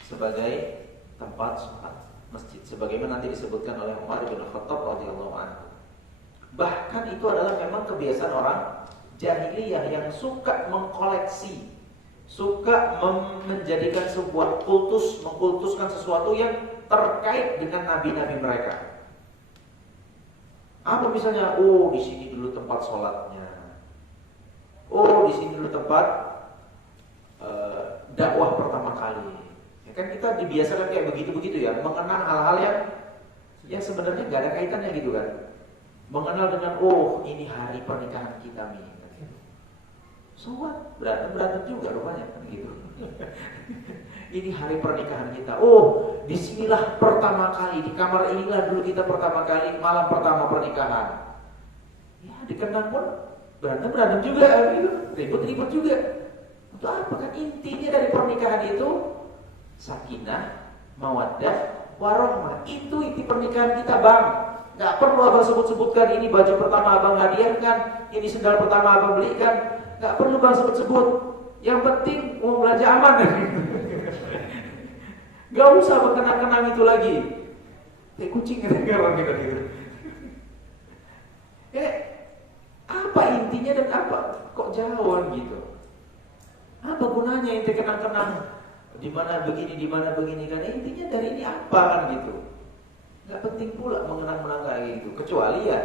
sebagai tempat sholat masjid, sebagaimana nanti disebutkan oleh Umar bin Khattab radhiyallahu anhu. Bahkan itu adalah memang kebiasaan orang jahiliyah yang suka mengkoleksi, suka menjadikan sebuah mengkultuskan sesuatu yang terkait dengan nabi-nabi mereka. Apa misalnya, oh di sini dulu tempat sholatnya, oh di sini dulu tempat dakwah pertama kali. Ya kan kita dibiasakan kayak begitu-begitu ya, mengenang hal-hal yang sebenarnya gak ada kaitannya gitu kan. Mengenal dengan, oh ini hari pernikahan kita nih. So what? Berantem juga rupanya kan gitu. Ini hari pernikahan kita. Oh, disinilah pertama kali, di kamar inilah dulu kita pertama kali malam pertama pernikahan. Ya, dikenang pun berantem juga gitu. Ribut juga. Untuk apa kan intinya dari pernikahan itu sakinah, mawaddah, warahmah. Itu inti pernikahan kita, Bang. Gak perlu abang sebut-sebutkan ini baju pertama abang hadiahkan, ini sendal pertama abang belikan. Gak perlu bang sebut-sebut. Yang penting uang belanja aman. Gak usah berkenang-kenang itu lagi. Kayak kucing orang gitu. Apa intinya dan apa kok jauh gitu? Apa gunanya inti kenang-kenang? Di mana begini kan intinya dari ini apa kan gitu? Gak penting pula mengenang-menang kayak gitu. Kecuali ya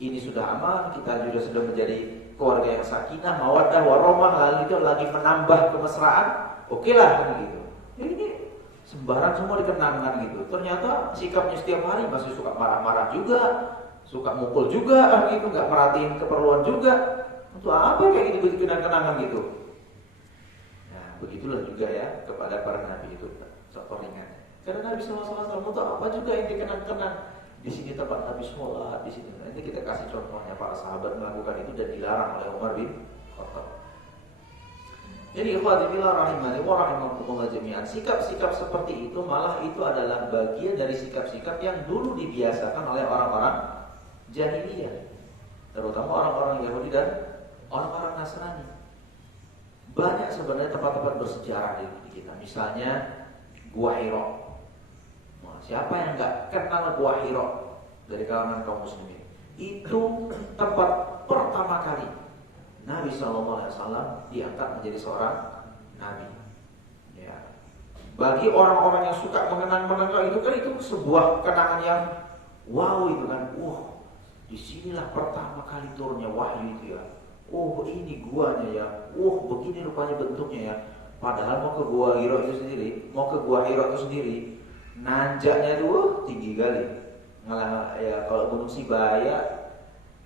ini sudah aman, kita juga sudah menjadi keluarga yang sakinah, mawaddah, warahmah, lalu itu lagi menambah kemesraan, oke lah kan gitu. Ya ini sembarang semua dikenangkan gitu. Ternyata sikapnya setiap hari masih suka marah-marah juga, suka mukul juga kan gitu, nggak merhatiin keperluan juga. Untuk apa kayak gitu kenang-kenangan gitu? Nah begitulah juga ya kepada para nabi itu contoh ringan. Karena Nabi SAW untuk apa juga yang dikenang-kenang. Di sini tempat Nabi sholat, di sini. Nanti kita kasih contohnya para sahabat melakukan itu dan dilarang oleh Umar bin Khattab. Jadi ikhwatibillah rahimani wa rahimakumullah jami'an. Sikap-sikap seperti itu malah itu adalah bagian dari sikap-sikap yang dulu dibiasakan oleh orang-orang jahiliyah, terutama orang-orang Yahudi dan orang-orang Nasrani. Banyak sebenarnya tempat-tempat bersejarah di kita. Misalnya Gua Hira. Siapa yang nggak kenal Gua Hira dari kalangan kaum muslimin? Itu tempat pertama kali Nabi SAW diangkat menjadi seorang nabi. Ya. Bagi orang-orang yang suka mengenang-mengenang itu kan itu sebuah kenangan yang wow itu kan. Disinilah pertama kali turunnya wahyu itu ya. Ini guanya ya. Begini rupanya bentuknya ya. Padahal mau ke Gua Hira itu sendiri, nanjaknya tuh tinggi kali. Ya kalau Gunung Sibaya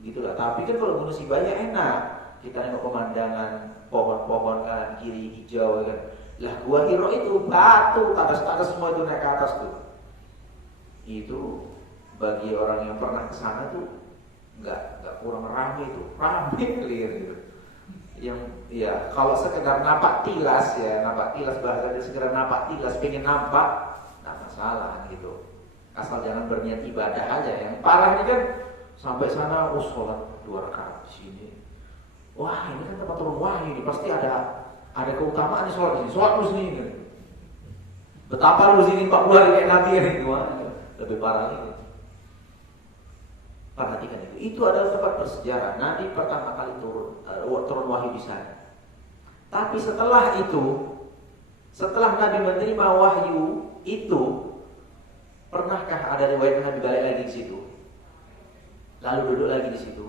gitulah. Tapi kan kalau Gunung Sibaya enak, kita nengok pemandangan pohon-pohon kanan kiri hijau kan. Lah Gua Hira itu batu, atas semua itu naik ke atas tuh. Itu bagi orang yang pernah ke sana tuh nggak kurang ramai clear gitu. Yang ya kalau sekedar napak tilas bahasa sekedar napak tilas pengen nampak, nggak masalah gitu. Asal jangan berniat ibadah aja. Yang parah ini kan sampai sana sholat 2 rakaat di sini. Wah ini kan tempat turun wahyu ini pasti ada keutamaan nih sholat di sini. Sholat lu sini kan. Betapa lu sini 40 hari kayak Nabi kan itu. Lebih parah lagi. Perhatikan itu adalah tempat bersejarah. Nabi pertama kali turun wahyu di sana. Tapi setelah Nabi menerima wahyu itu, pernahkah ada riwayat Nabi balik lagi di situ? Lalu duduk lagi di situ.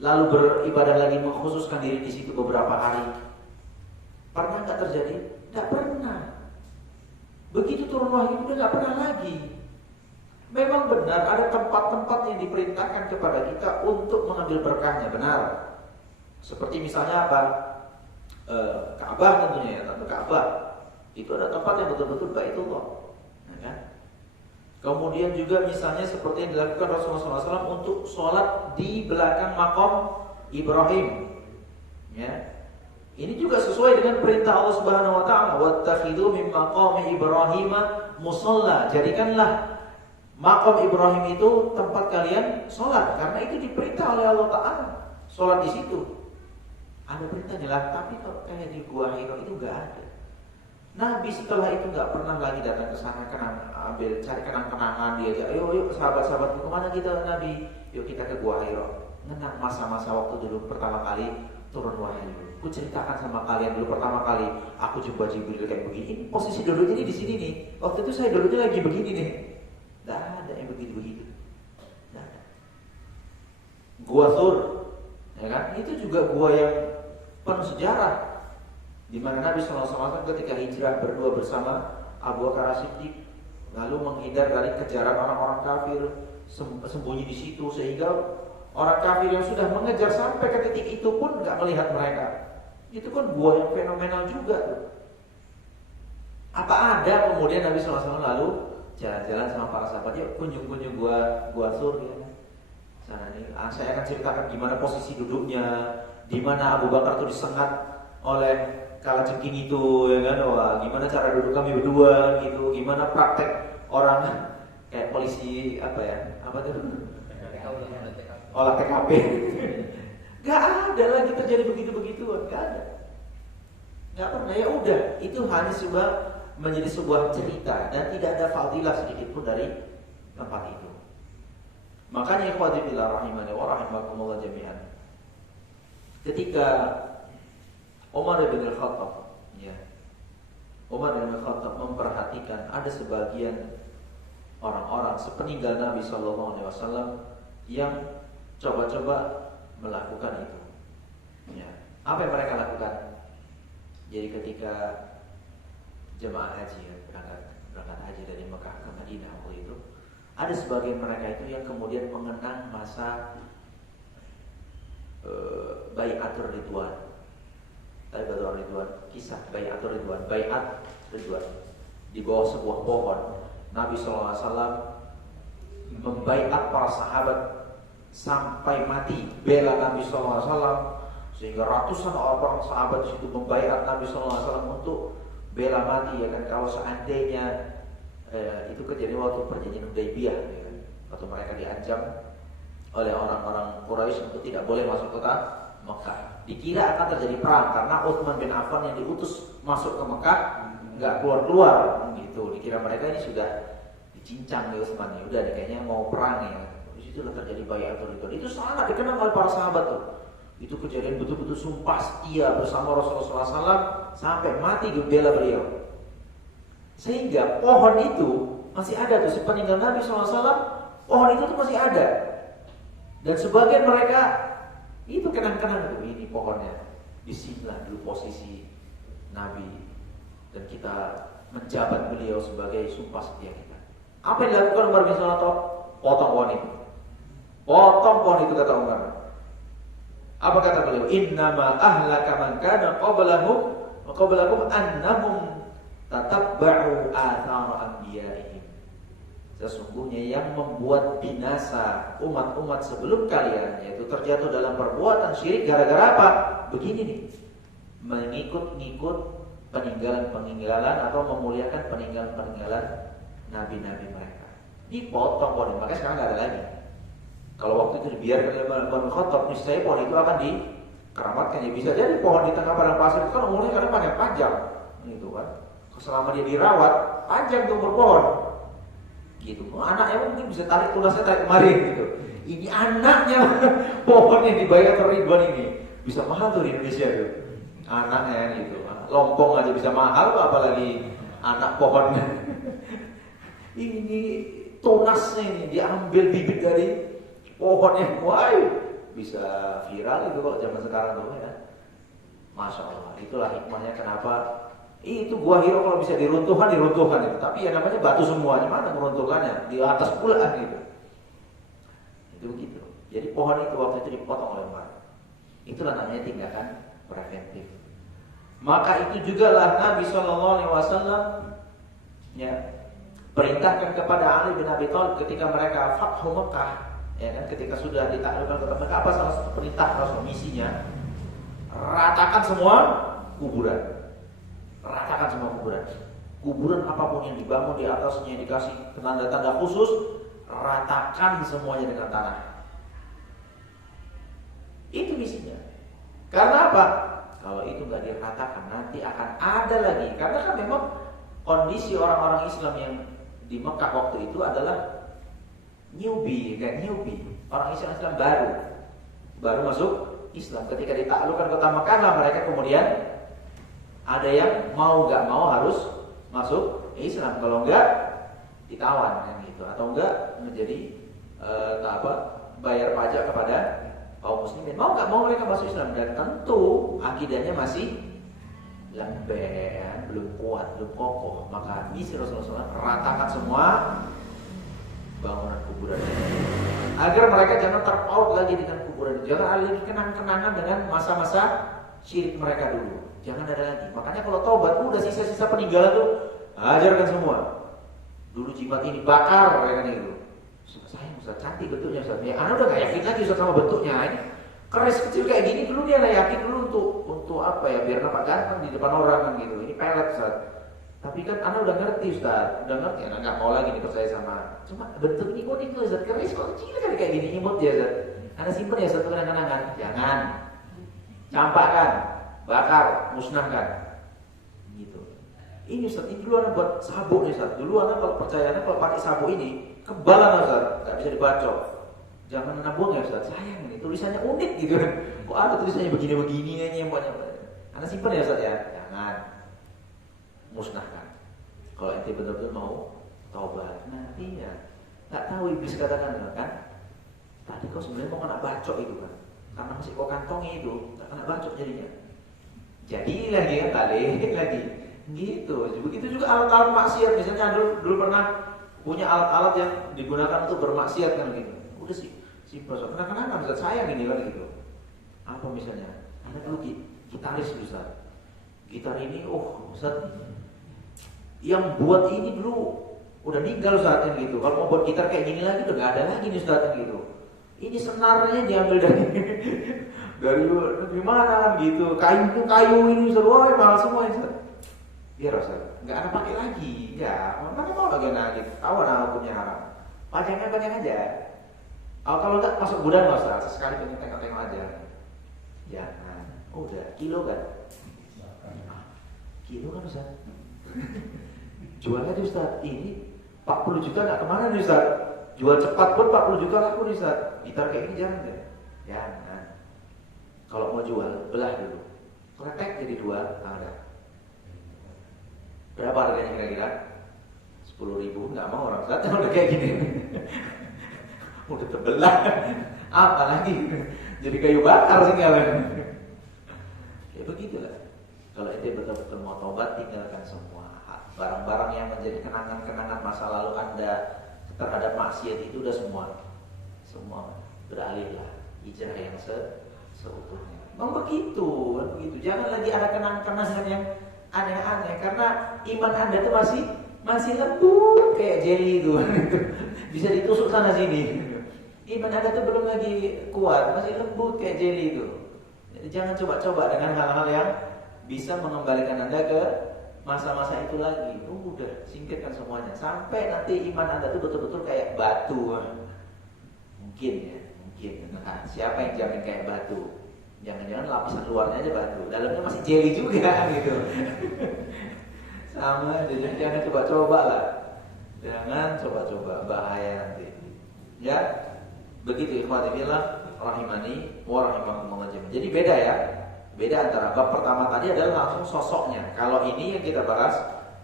Lalu beribadah lagi, mengkhususkan diri di situ beberapa hari. Pernah nggak terjadi? Nggak pernah. Begitu turun wahyu udah nggak pernah lagi. Memang benar ada tempat-tempat yang diperintahkan kepada kita untuk mengambil berkahnya, benar. Seperti misalnya apa? Ka'bah tentunya ya, Ka'bah. Itu ada tempat yang betul-betul Baitullah. Ya kan? Kemudian juga misalnya seperti yang dilakukan Rasulullah SAW untuk sholat di belakang maqam Ibrahim. Ya. Ini juga sesuai dengan perintah Allah Subhanahu wa taala, "Wattakhidhu min maqami Ibrahim musalla." Jadikanlah maqam Ibrahim itu tempat kalian sholat, karena itu diperintah oleh Allah Ta'ala. Sholat di situ ada perintahnya lah. Tapi kalau kayak di Gua Hira itu nggak ada. Nabi setelah itu nggak pernah lagi datang ke sana cari kenang-kenangan, diajak, ayo sahabat-sahabatku kemana kita Nabi? Yuk kita ke Gua Hira. Ngenang masa-masa waktu dulu pertama kali turun wahyu. Ku ceritakan sama kalian dulu pertama kali aku jumpa Jibril kayak begini. Posisi duduknya ini di sini nih. Waktu itu saya duduknya lagi begini nih. Nggak ada yang begitu-begitu. Nggak ada. Gua Thur, ya kan? Itu juga gua yang penuh sejarah. Di mana Nabi SAW ketika hijrah berdua bersama Abu Bakar As-Siddiq, lalu menghindar dari kejaran orang-orang kafir, sembunyi di situ sehingga orang kafir yang sudah mengejar sampai ke titik itu pun nggak melihat mereka. Itu kan gua yang fenomenal juga tuh. Apa ada kemudian Nabi SAW lalu jalan-jalan sama para sahabat, yuk kunjung-kunjung gua Thur ya. Sana nih, saya akan ceritakan gimana posisi duduknya, di mana Abu Bakar tuh disengat oleh kalajengking itu, ya kan? Wah, gimana cara duduk kami berdua gitu, gimana praktek orang kayak polisi apa tuh? Olah TKP. Gak ada lagi terjadi begitu-begituan, gak ada. Gak pernah, ya udah, itu hanya menjadi sebuah cerita dan tidak ada fadilah sedikit pun dari tempat itu. Makanya ikhwati fillah rahimani wa rahimakumullah jami'an. Ketika Umar bin Khattab, ya, Umar bin Khattab memperhatikan ada sebagian orang-orang sepeninggal Nabi SAW yang coba-coba melakukan itu. Ya. Apa yang mereka lakukan? Jadi ketika jemaah haji berangkat haji dari Mekah ke Madinah waktu itu, ada sebagian mereka itu yang kemudian mengenang masa Bai'atur Ridwan. Bai'atur Ridwan, kisah Bai'atur Ridwan, Bai'at Ridwan. Di bawah sebuah pohon, Nabi SAW membaiat para sahabat sampai mati, bela Nabi SAW, sehingga ratusan orang sahabat di situ membaiat Nabi SAW untuk bela mati, ya kan? Kalau seandainya itu kejadian waktu perjanjian Hudaybiyah, ya kan? Waktu mereka diancam oleh orang-orang Quraisy untuk tidak boleh masuk kota Mekah. Dikira akan terjadi perang karena Utsman bin Affan yang diutus masuk ke Mekah nggak keluar-keluar gitu. Dikira mereka ini sudah dicincang di Utsman, ya udah kayaknya mau perang ya. Di situ terjadi bai'atul ridwan. Itu sangat dikenal oleh para sahabat tuh. Itu kejadian betul-betul sumpah setia bersama Rasulullah SAW sampai mati bela beliau. Sehingga pohon itu masih ada tuh sepeninggal Nabi SAW. Pohon itu tuh masih ada. Dan sebagian mereka itu kenang-kenang tuh, ini pohonnya. Disinilah dulu posisi Nabi dan kita menjabat beliau sebagai sumpah setia kita. Apa yang dilakukan Umar bin Khattab? Potong pohon itu. Potong pohon itu, kata Umar. Apa kata beliau? Innama ahlaka man kana qablakum annahum tatabba'u athar anbiya'ihim. Sesungguhnya yang membuat binasa umat-umat sebelum kalian, yaitu terjatuh dalam perbuatan syirik gara-gara apa? Begini nih, mengikut-ngikut peninggalan-peninggalan atau memuliakan peninggalan-peninggalan nabi-nabi mereka. Dipotong pohon, makanya sekarang nggak ada lagi. Kalau waktu itu dibiarkan oleh Umar bin Khattab, niscaya pohon itu akan dikeramatkan. Ya bisa jadi pohon di tengah padang pasir itu kan umurnya kadang panjang, gitu kan. Selama dia dirawat, panjang tuh umur pohon. Gitu. Anaknya mungkin bisa tarik tulasnya tarik kemarin gitu. Ini anaknya pohon yang Bai'atur Ridwan ini bisa mahal tuh di Indonesia tuh. Anaknya gitu. Lompong aja bisa mahal, apalagi anak pohonnya. Ini tunasnya ini diambil bibit dari pohonnya, wah bisa viral itu kalau zaman sekarang tuh ya. Masya Allah. Itulah hikmahnya kenapa itu Gua Hira kalau bisa diruntuhkan itu. Tapi ya namanya batu semuanya, mana meruntuhkannya? Di atas pula gitu. Itu begitu. Jadi pohon itu waktu itu dipotong oleh Umar. Itulah namanya tindakan preventif. Maka itu juga lah Nabi SAW ya perintahkan kepada Ali bin Abi Thalib ketika mereka Fathu Mekah, ya kan, ketika sudah ditaklukkan kota Mekah, apa salah satu perintah Rasul misinya? Ratakan semua kuburan. Ratakan semua kuburan. Kuburan apapun yang dibangun di atasnya dikasih tanda-tanda khusus, ratakan semuanya dengan tanah. Itu misinya. Karena apa? Kalau itu nggak diratakan, nanti akan ada lagi. Karena kan memang kondisi orang-orang Islam yang di Mekah waktu itu adalah newbie, orang Islam baru masuk Islam. Ketika ditaklukkan kota Mekah lah, mereka kemudian ada yang mau nggak mau harus masuk Islam. Kalau nggak ditawan kan gitu, atau enggak menjadi bayar pajak kepada kaum muslimin. Mau nggak mau mereka masuk Islam, dan tentu akidahnya masih lembek, belum kuat, belum kokoh. Maka misi Rasulullah SAW ratakan semua bangunan kuburan ini, agar mereka jangan terpaut lagi dengan kuburan, jangan ada lagi kenang-kenangan dengan masa-masa syirik mereka dulu. Jangan ada lagi. Makanya kalau taubat, udah sisa-sisa peninggalan tuh hajarkan semua. Dulu jimat ini bakar ya kan itu. Sayang Ustaz, cantik bentuknya Ustaz. Ya, anak udah gak yakin lagi Ustaz sama bentuknya. Ini keris kecil kayak gini dulu dia gak yakin dulu untuk apa ya, biar nampak ganteng di depan orang kan gitu. Ini pelet Ustaz. Tapi kan anak udah ngerti Ustaz, udah ngerti. Anak gak mau lagi dipercaya sama. Cuma bentuk ini kok itu Ustaz, keris kok kecil kan kayak gini, imut ya Ustaz. Anak simpen ya Ustaz, kenang-kenangan. Jangan. Campakkan, bakar, musnahkan. Gitu. Ini Ustaz, ini dulu anak buat sabuk nih Ustaz. Dulu anak kalau percaya, anak kalau pakai sabuk ini kebalan Ustaz, gak bisa dibacok. Jangan nabung ya Ustaz, sayang ini tulisannya unik gitu kan. Kok ada tulisannya begini-begini aja, anak simpen ya Ustaz ya. Jangan. Musnahkan. Kalau ente betul-betul mau taubat, nanti ya gak tahu iblis katakan kan. Tadi kau sebenarnya mau kena bacok itu kan, karena masih kau kantongi itu, gak kena bacok jadinya. Jadi lagi kan, balik lagi. Gitu. Begitu juga alat-alat maksiat. Misalnya dulu pernah punya alat-alat yang digunakan untuk bermaksiat kan gitu. Udah sih simpel. Kenapa Ustaz, sayang ini kan gitu. Apa misalnya? Ada dulu gitaris Ustaz. Gitar ini Ustaz, yang buat ini dulu udah meninggal Ustaz kan gitu. Kalau mau buat gitar kayak gini lagi udah gak ada lagi nih Ustaz kan gitu. Ini senarnya diambil dari mana kan gitu. Kayu ini Ustaz, wah mahal semua Ustaz. Biar Ustaz, nggak ada pakai lagi, ya. Mana mau lagi gitu. Tahu hukumnya haram. Panjang aja. Kalau nggak masuk gudang Ustaz, sekali pengen tengok-tengok aja. Jangan. Udah, kilo kan? Kilo kan Ustaz? Jual aja Ustaz. Ini 40 juta nggak kemana nih Ustaz? Jual cepat pun 40 juta laku nih Ustaz. Gitar kayak ini jangan deh. Jangan. Kalau mau jual, belah dulu. Kletek jadi 2, ada. Berapa harganya kira-kira? 10.000, nggak mau orang Ustaz udah kayak gini. Udah terbelah. Apa lagi? Jadi kayu bakar sih kalian. Ya begitulah. Kalau ente betul-betul mau tobat, tinggalkan semua barang-barang yang menjadi kenangan-kenangan masa lalu Anda terhadap maksiat itu udah semua beralihlah, hijrah yang seutuhnya. Memang begitu. Jangan lagi ada kenang-kenangan yang aneh-aneh, karena iman Anda itu masih lembut kayak jeli itu. Bisa ditusuk sana sini. Iman Anda itu belum lagi kuat, masih lembut kayak jeli itu. Jadi jangan coba-coba dengan hal-hal yang bisa mengembalikan Anda ke masa-masa itu lagi. Udah singkirkan semuanya sampai nanti iman Anda itu betul-betul kayak batu. Mungkin. Nah, siapa yang jamin kayak batu? Jangan-jangan lapisan luarnya aja batu, dalamnya masih jeli juga gitu. Sama, jadi jangan coba-coba lah. Jangan coba-coba, bahaya nanti. Ya, begitu ikhwati fillah rahimani wa rahimakumullah. Jadi beda ya. Beda antara bab pertama tadi adalah langsung sosoknya. Kalau ini yang kita bahas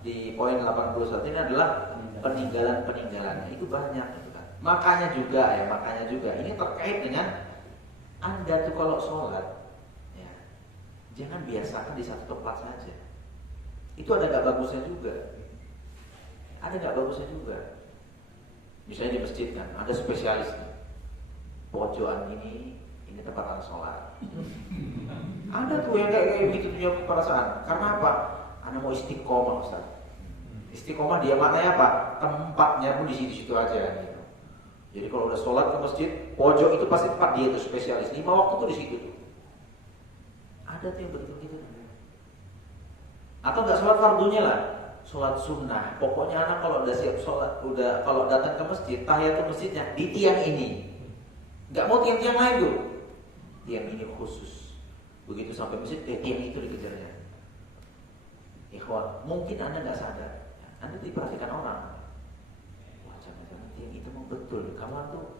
di poin 81 ini adalah peninggalan-peninggalannya. Itu banyak gitu kan. Makanya juga ini terkait dengan Anda tuh kalau sholat, ya, jangan biasakan di satu tempat saja. Itu ada nggak bagusnya juga. Misalnya di masjid kan, ada spesialis nih. Pojokan ini tempat anak sholat. Ada tuh yang kayak gitu punya perasaan. Karena apa? Anak mau istiqomah Ustaz. Istiqomah dia maknanya apa? Tempatnya pun di situ aja gitu. Jadi kalau udah sholat ke masjid, pojok itu pasti tempat dia itu spesialis. 5 waktu tuh di situ tuh. Ada tuh yang begitu. Atau nggak sholat fardunya lah, sholat sunnah. Pokoknya anak kalau udah siap sholat, kalau datang ke masjid, tahiyatul masjidnya di tiang ini. Nggak mau tiang-tiang lain tuh. Tiang ini khusus. Begitu sampai masjid, tiang itu dikejarnya. Ikhwan, mungkin Anda nggak sadar, Anda diperhatikan orang. Wah, jangan-jangan tiang itu mau betul di kamar tuh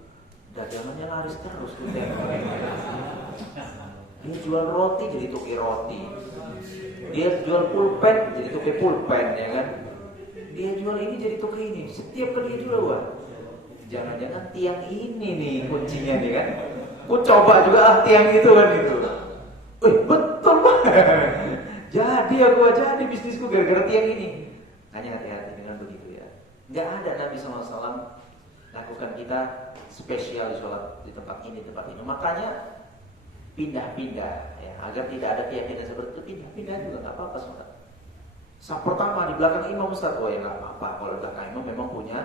dagangannya laris terus tuh tiang. Dia jual roti jadi tukang roti. Dia jual pulpen jadi tukang pulpen, ya kan? Dia jual ini jadi tukang ini. Setiap kali dia jual, wah, jangan-jangan tiang ini nih kuncinya nih kan? Ku coba juga tiang itu kan itu. Betul banget. Jadi jadi bisnisku gara-gara tiang ini. Hanya hati-hati dengan begitu ya. Nggak ada Nabi SAW lakukan kita spesial di sholat di tempat ini, tempat ini. Makanya pindah-pindah ya, agar tidak ada keyakinan seperti itu, pindah-pindah juga nggak apa-apa sholat. Saat pertama di belakang imam Ustaz, ya nggak apa-apa. Kalau di belakang imam memang punya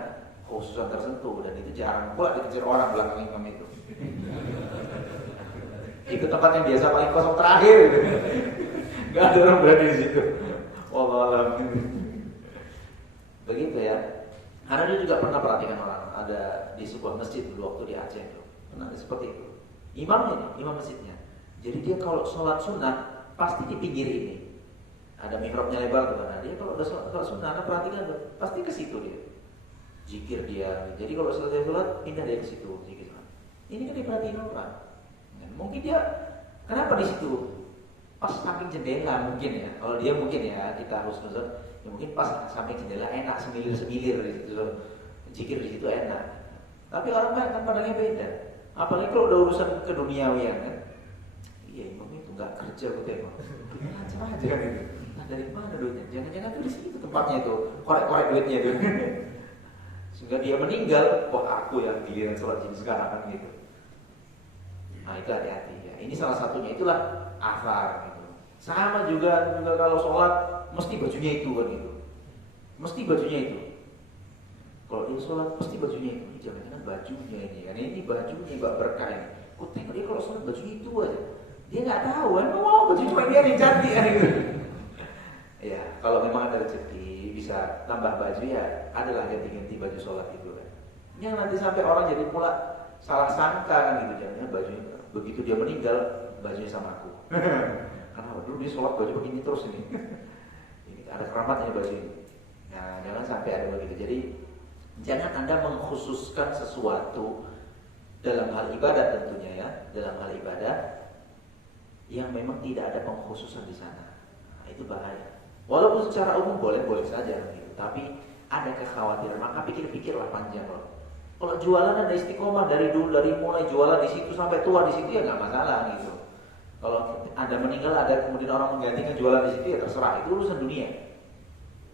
khususan tertentu dan itu jarang pula dikejar orang belakang imam itu. Itu tempat yang biasa paling kosong terakhir gitu. Gak ada orang berada di situ. Wallahualam. Begitu ya. Karena dia juga pernah perhatikan orang. Ada di sebuah masjid dulu waktu di Aceh itu. Pernah seperti itu. Imamnya nih, imam masjidnya. Jadi dia kalau sholat sunnah pasti di pinggir ini. Ada mihrabnya lebar tuh kan. Dia kalau udah sholat sunnah, Anda perhatikan tuh, pasti ke situ dia. Zikir dia. Jadi kalau selesai sholat pindah dia ke situ. Zikir. Ini kan diperhatiin orang. Mungkin dia kenapa di situ? Pas samping jendela mungkin ya. Kalau dia mungkin ya kita harus nuzul. Ya mungkin pas samping jendela enak semilir-semilir di situ. Zikir di situ enak. Tapi orang lain kan pandangnya beda. Apalagi kalau udah urusan keduniawian kan. Iya, imam itu nggak kerja gitu ya. Macam aja kan itu. Nah, dari mana duitnya? Jangan-jangan tuh di situ tempatnya tuh. Korek-korek duitnya tuh. Sehingga dia meninggal, wah aku yang giliran sholat jadi sekarang kan gitu. Nah itu hati-hati ya. Ini salah satunya, itulah asar gitu. Sama juga kalau sholat mesti bajunya itu kan gitu. Mesti bajunya itu. Kalau dia sholat mesti bajunya itu. Ini jangan-jangan bajunya ini kan. Ini bajunya gak berkah ini. Kok tengok dia kalau sholat bajunya itu aja. Dia nggak tahu kan. Mau baju cuma dia yang cantik kan gitu. Ya kalau memang ada rezeki bisa tambah baju ya. Adalah ganti-ganti baju sholat itu kan. Yang nanti sampai orang jadi pula salah sangka kan gitu. Jangan bajunya. Begitu dia meninggal, bajunya sama aku. Karena dulu dia sholat baju begini terus ini. Ini ada keramatnya baju ini. Nah, jangan sampai ada begitu. Jadi, jangan Anda mengkhususkan sesuatu dalam hal ibadah tentunya ya, dalam hal ibadah yang memang tidak ada pengkhususan di sana. Nah, itu bahaya. Walaupun secara umum boleh-boleh saja gitu, tapi ada kekhawatiran. Maka pikir-pikirlah panjang loh. Kalau jualan ada istiqomah dari dulu, dari mulai jualan di situ sampai tua di situ ya nggak masalah gitu. Kalau ada meninggal ada kemudian orang menggantikan jualan di situ ya terserah, itu urusan dunia.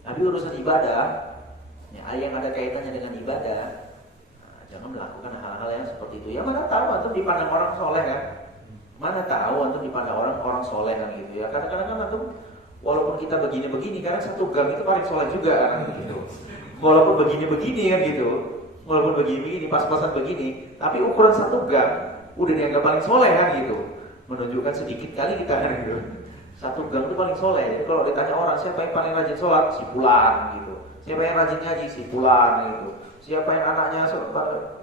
Tapi urusan ibadah, ya, yang ada kaitannya dengan ibadah, nah, jangan melakukan hal-hal yang seperti itu. Ya mana tahu antum dipandang orang soleh kan? Mana tahu antum dipandang orang soleh kan gitu ya. Kadang-kadang kan antum walaupun kita begini-begini, karena satu gang itu paling soleh juga kan gitu. Walaupun begini-begini kan gitu. Walaupun begini-begini, pas-pasan begini, tapi ukuran satu gang udah dianggap paling soleh kan gitu. Menunjukkan sedikit kali kita kan gitu. Satu gang itu paling soleh. Jadi kalau ditanya orang siapa yang paling rajin sholat, si fulan gitu. Siapa yang rajin ngaji, si fulan gitu. Siapa yang anaknya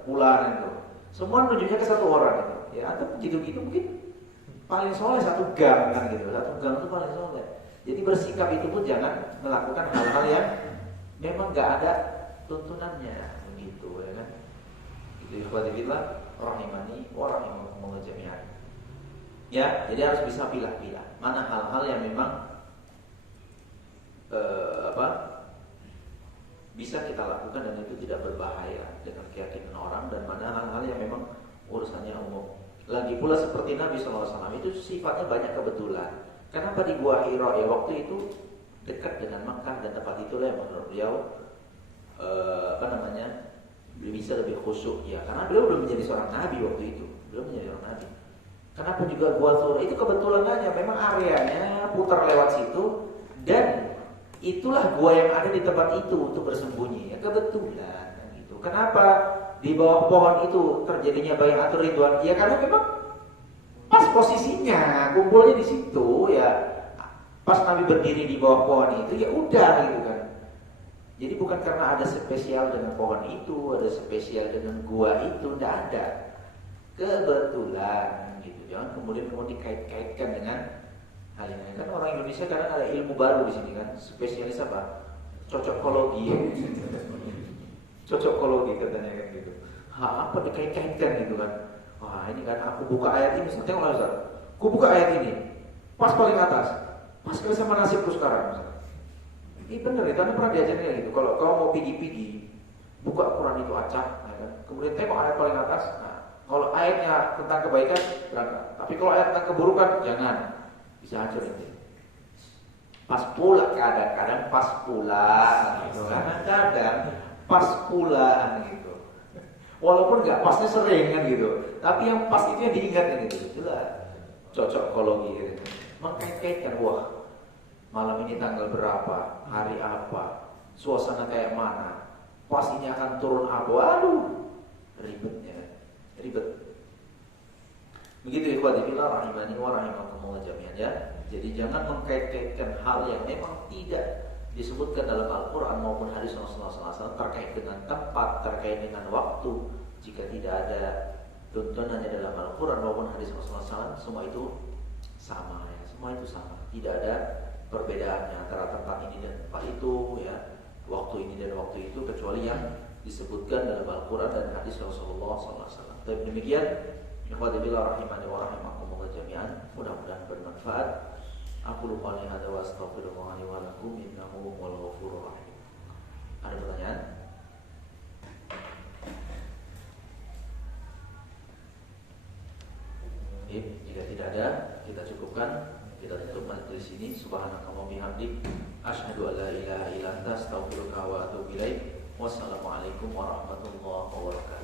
fulan gitu. Semua menunjuknya ke satu orang gitu. Ya atau gitu-gitu mungkin paling soleh satu gang kan gitu. Satu gang itu paling soleh. Jadi bersikap itu pun jangan melakukan hal-hal yang memang gak ada tuntunannya. Gitu ya kan. Itu ikhwatillah rahimani wa rahimakumullah jami'an. Ya, jadi harus bisa pilah-pilah mana hal-hal yang memang bisa kita lakukan dan itu tidak berbahaya dengan keyakinan orang, dan mana hal-hal yang memang urusannya umum. Lagi pula seperti Nabi SAW itu sifatnya banyak kebetulan. Kenapa di Gua Hira ya, waktu itu dekat dengan Makkah dan tempat itulah yang menurut beliau bisa lebih khusyuk ya, karena beliau belum menjadi seorang nabi waktu itu, belum menjadi seorang nabi. Kenapa juga Gua Thur itu kebetulan aja, memang areanya putar lewat situ dan itulah gua yang ada di tempat itu untuk bersembunyi ya, kebetulan gitu. Kenapa di bawah pohon itu terjadinya bai'atul ridwan? Ya karena memang pas posisinya kumpulnya di situ ya, pas Nabi berdiri di bawah pohon itu ya udah gitu kan. Jadi bukan karena ada spesial dengan pohon itu, ada spesial dengan gua itu, tidak ada. Kebetulan gitu. Jangan kemudian dikait-kaitkan dengan hal ini. Kan orang Indonesia kadang ada ilmu baru di sini kan, spesialis apa? Cocokologi. Cocokologi katanya kan gitu. Apa dikait-kaitkan gitu kan? Wah ini kan aku buka ayat ini, tengok lah Ustaz. Aku buka ayat ini, pas paling atas, pas sama nasibku sekarang. Ini benar itu, Anda pernah diajarin gitu. Kalau kau mau pigi-pigi, buka Quran itu acak, ya kan? Kemudian tengok ayat paling atas. Nah, kalau ayatnya tentang kebaikan berangkat. Tapi kalau ayat tentang keburukan jangan, bisa hancur itu. Pas pula kadang-kadang pas pula, gitu. Kadang-kadang pas pula gitu. Walaupun nggak pasnya sering kan gitu, tapi yang pas itu yang diingat gitu. Itulah cocokologi gitu. Mengkait-kaitkan, wah malam ini tanggal berapa, hari apa, suasana kayak mana, pas ini akan turun apa, waduh ribetnya, ribet. Begitu ikhwati fillah rahimani wa rahimakumullah jami'an ya. Jadi jangan mengkait-kaitkan hal yang memang tidak disebutkan dalam Al-Quran maupun hadis Rasulullah SAW terkait dengan tempat, terkait dengan waktu. Jika tidak ada tuntunannya dalam Al-Quran maupun hadis Rasulullah SAW, semua itu sama ya, semua itu sama. Tidak ada perbedaannya antara tempat ini dan tempat itu ya, waktu ini dan waktu itu, kecuali yang disebutkan dalam Al-Quran dan hadis Rasulullah SAW. Tapi demikian, ikhwati billah rahimani wa rahimakumullah jami'an, mudah-mudahan bermanfaat. Aku lupa li hadza wa astaghfirullah li wa lakum innahu huwal ghafurur rahim. Ada pertanyaan? Jika tidak ada, kita cukupkan. Kita tutup majelis ini. Subhanakallahumma bihamdik, asyhadu an la ilaha illa anta, astaghfiruka wa atubu ilaik. Wassalamualaikum warahmatullahi wabarakatuh.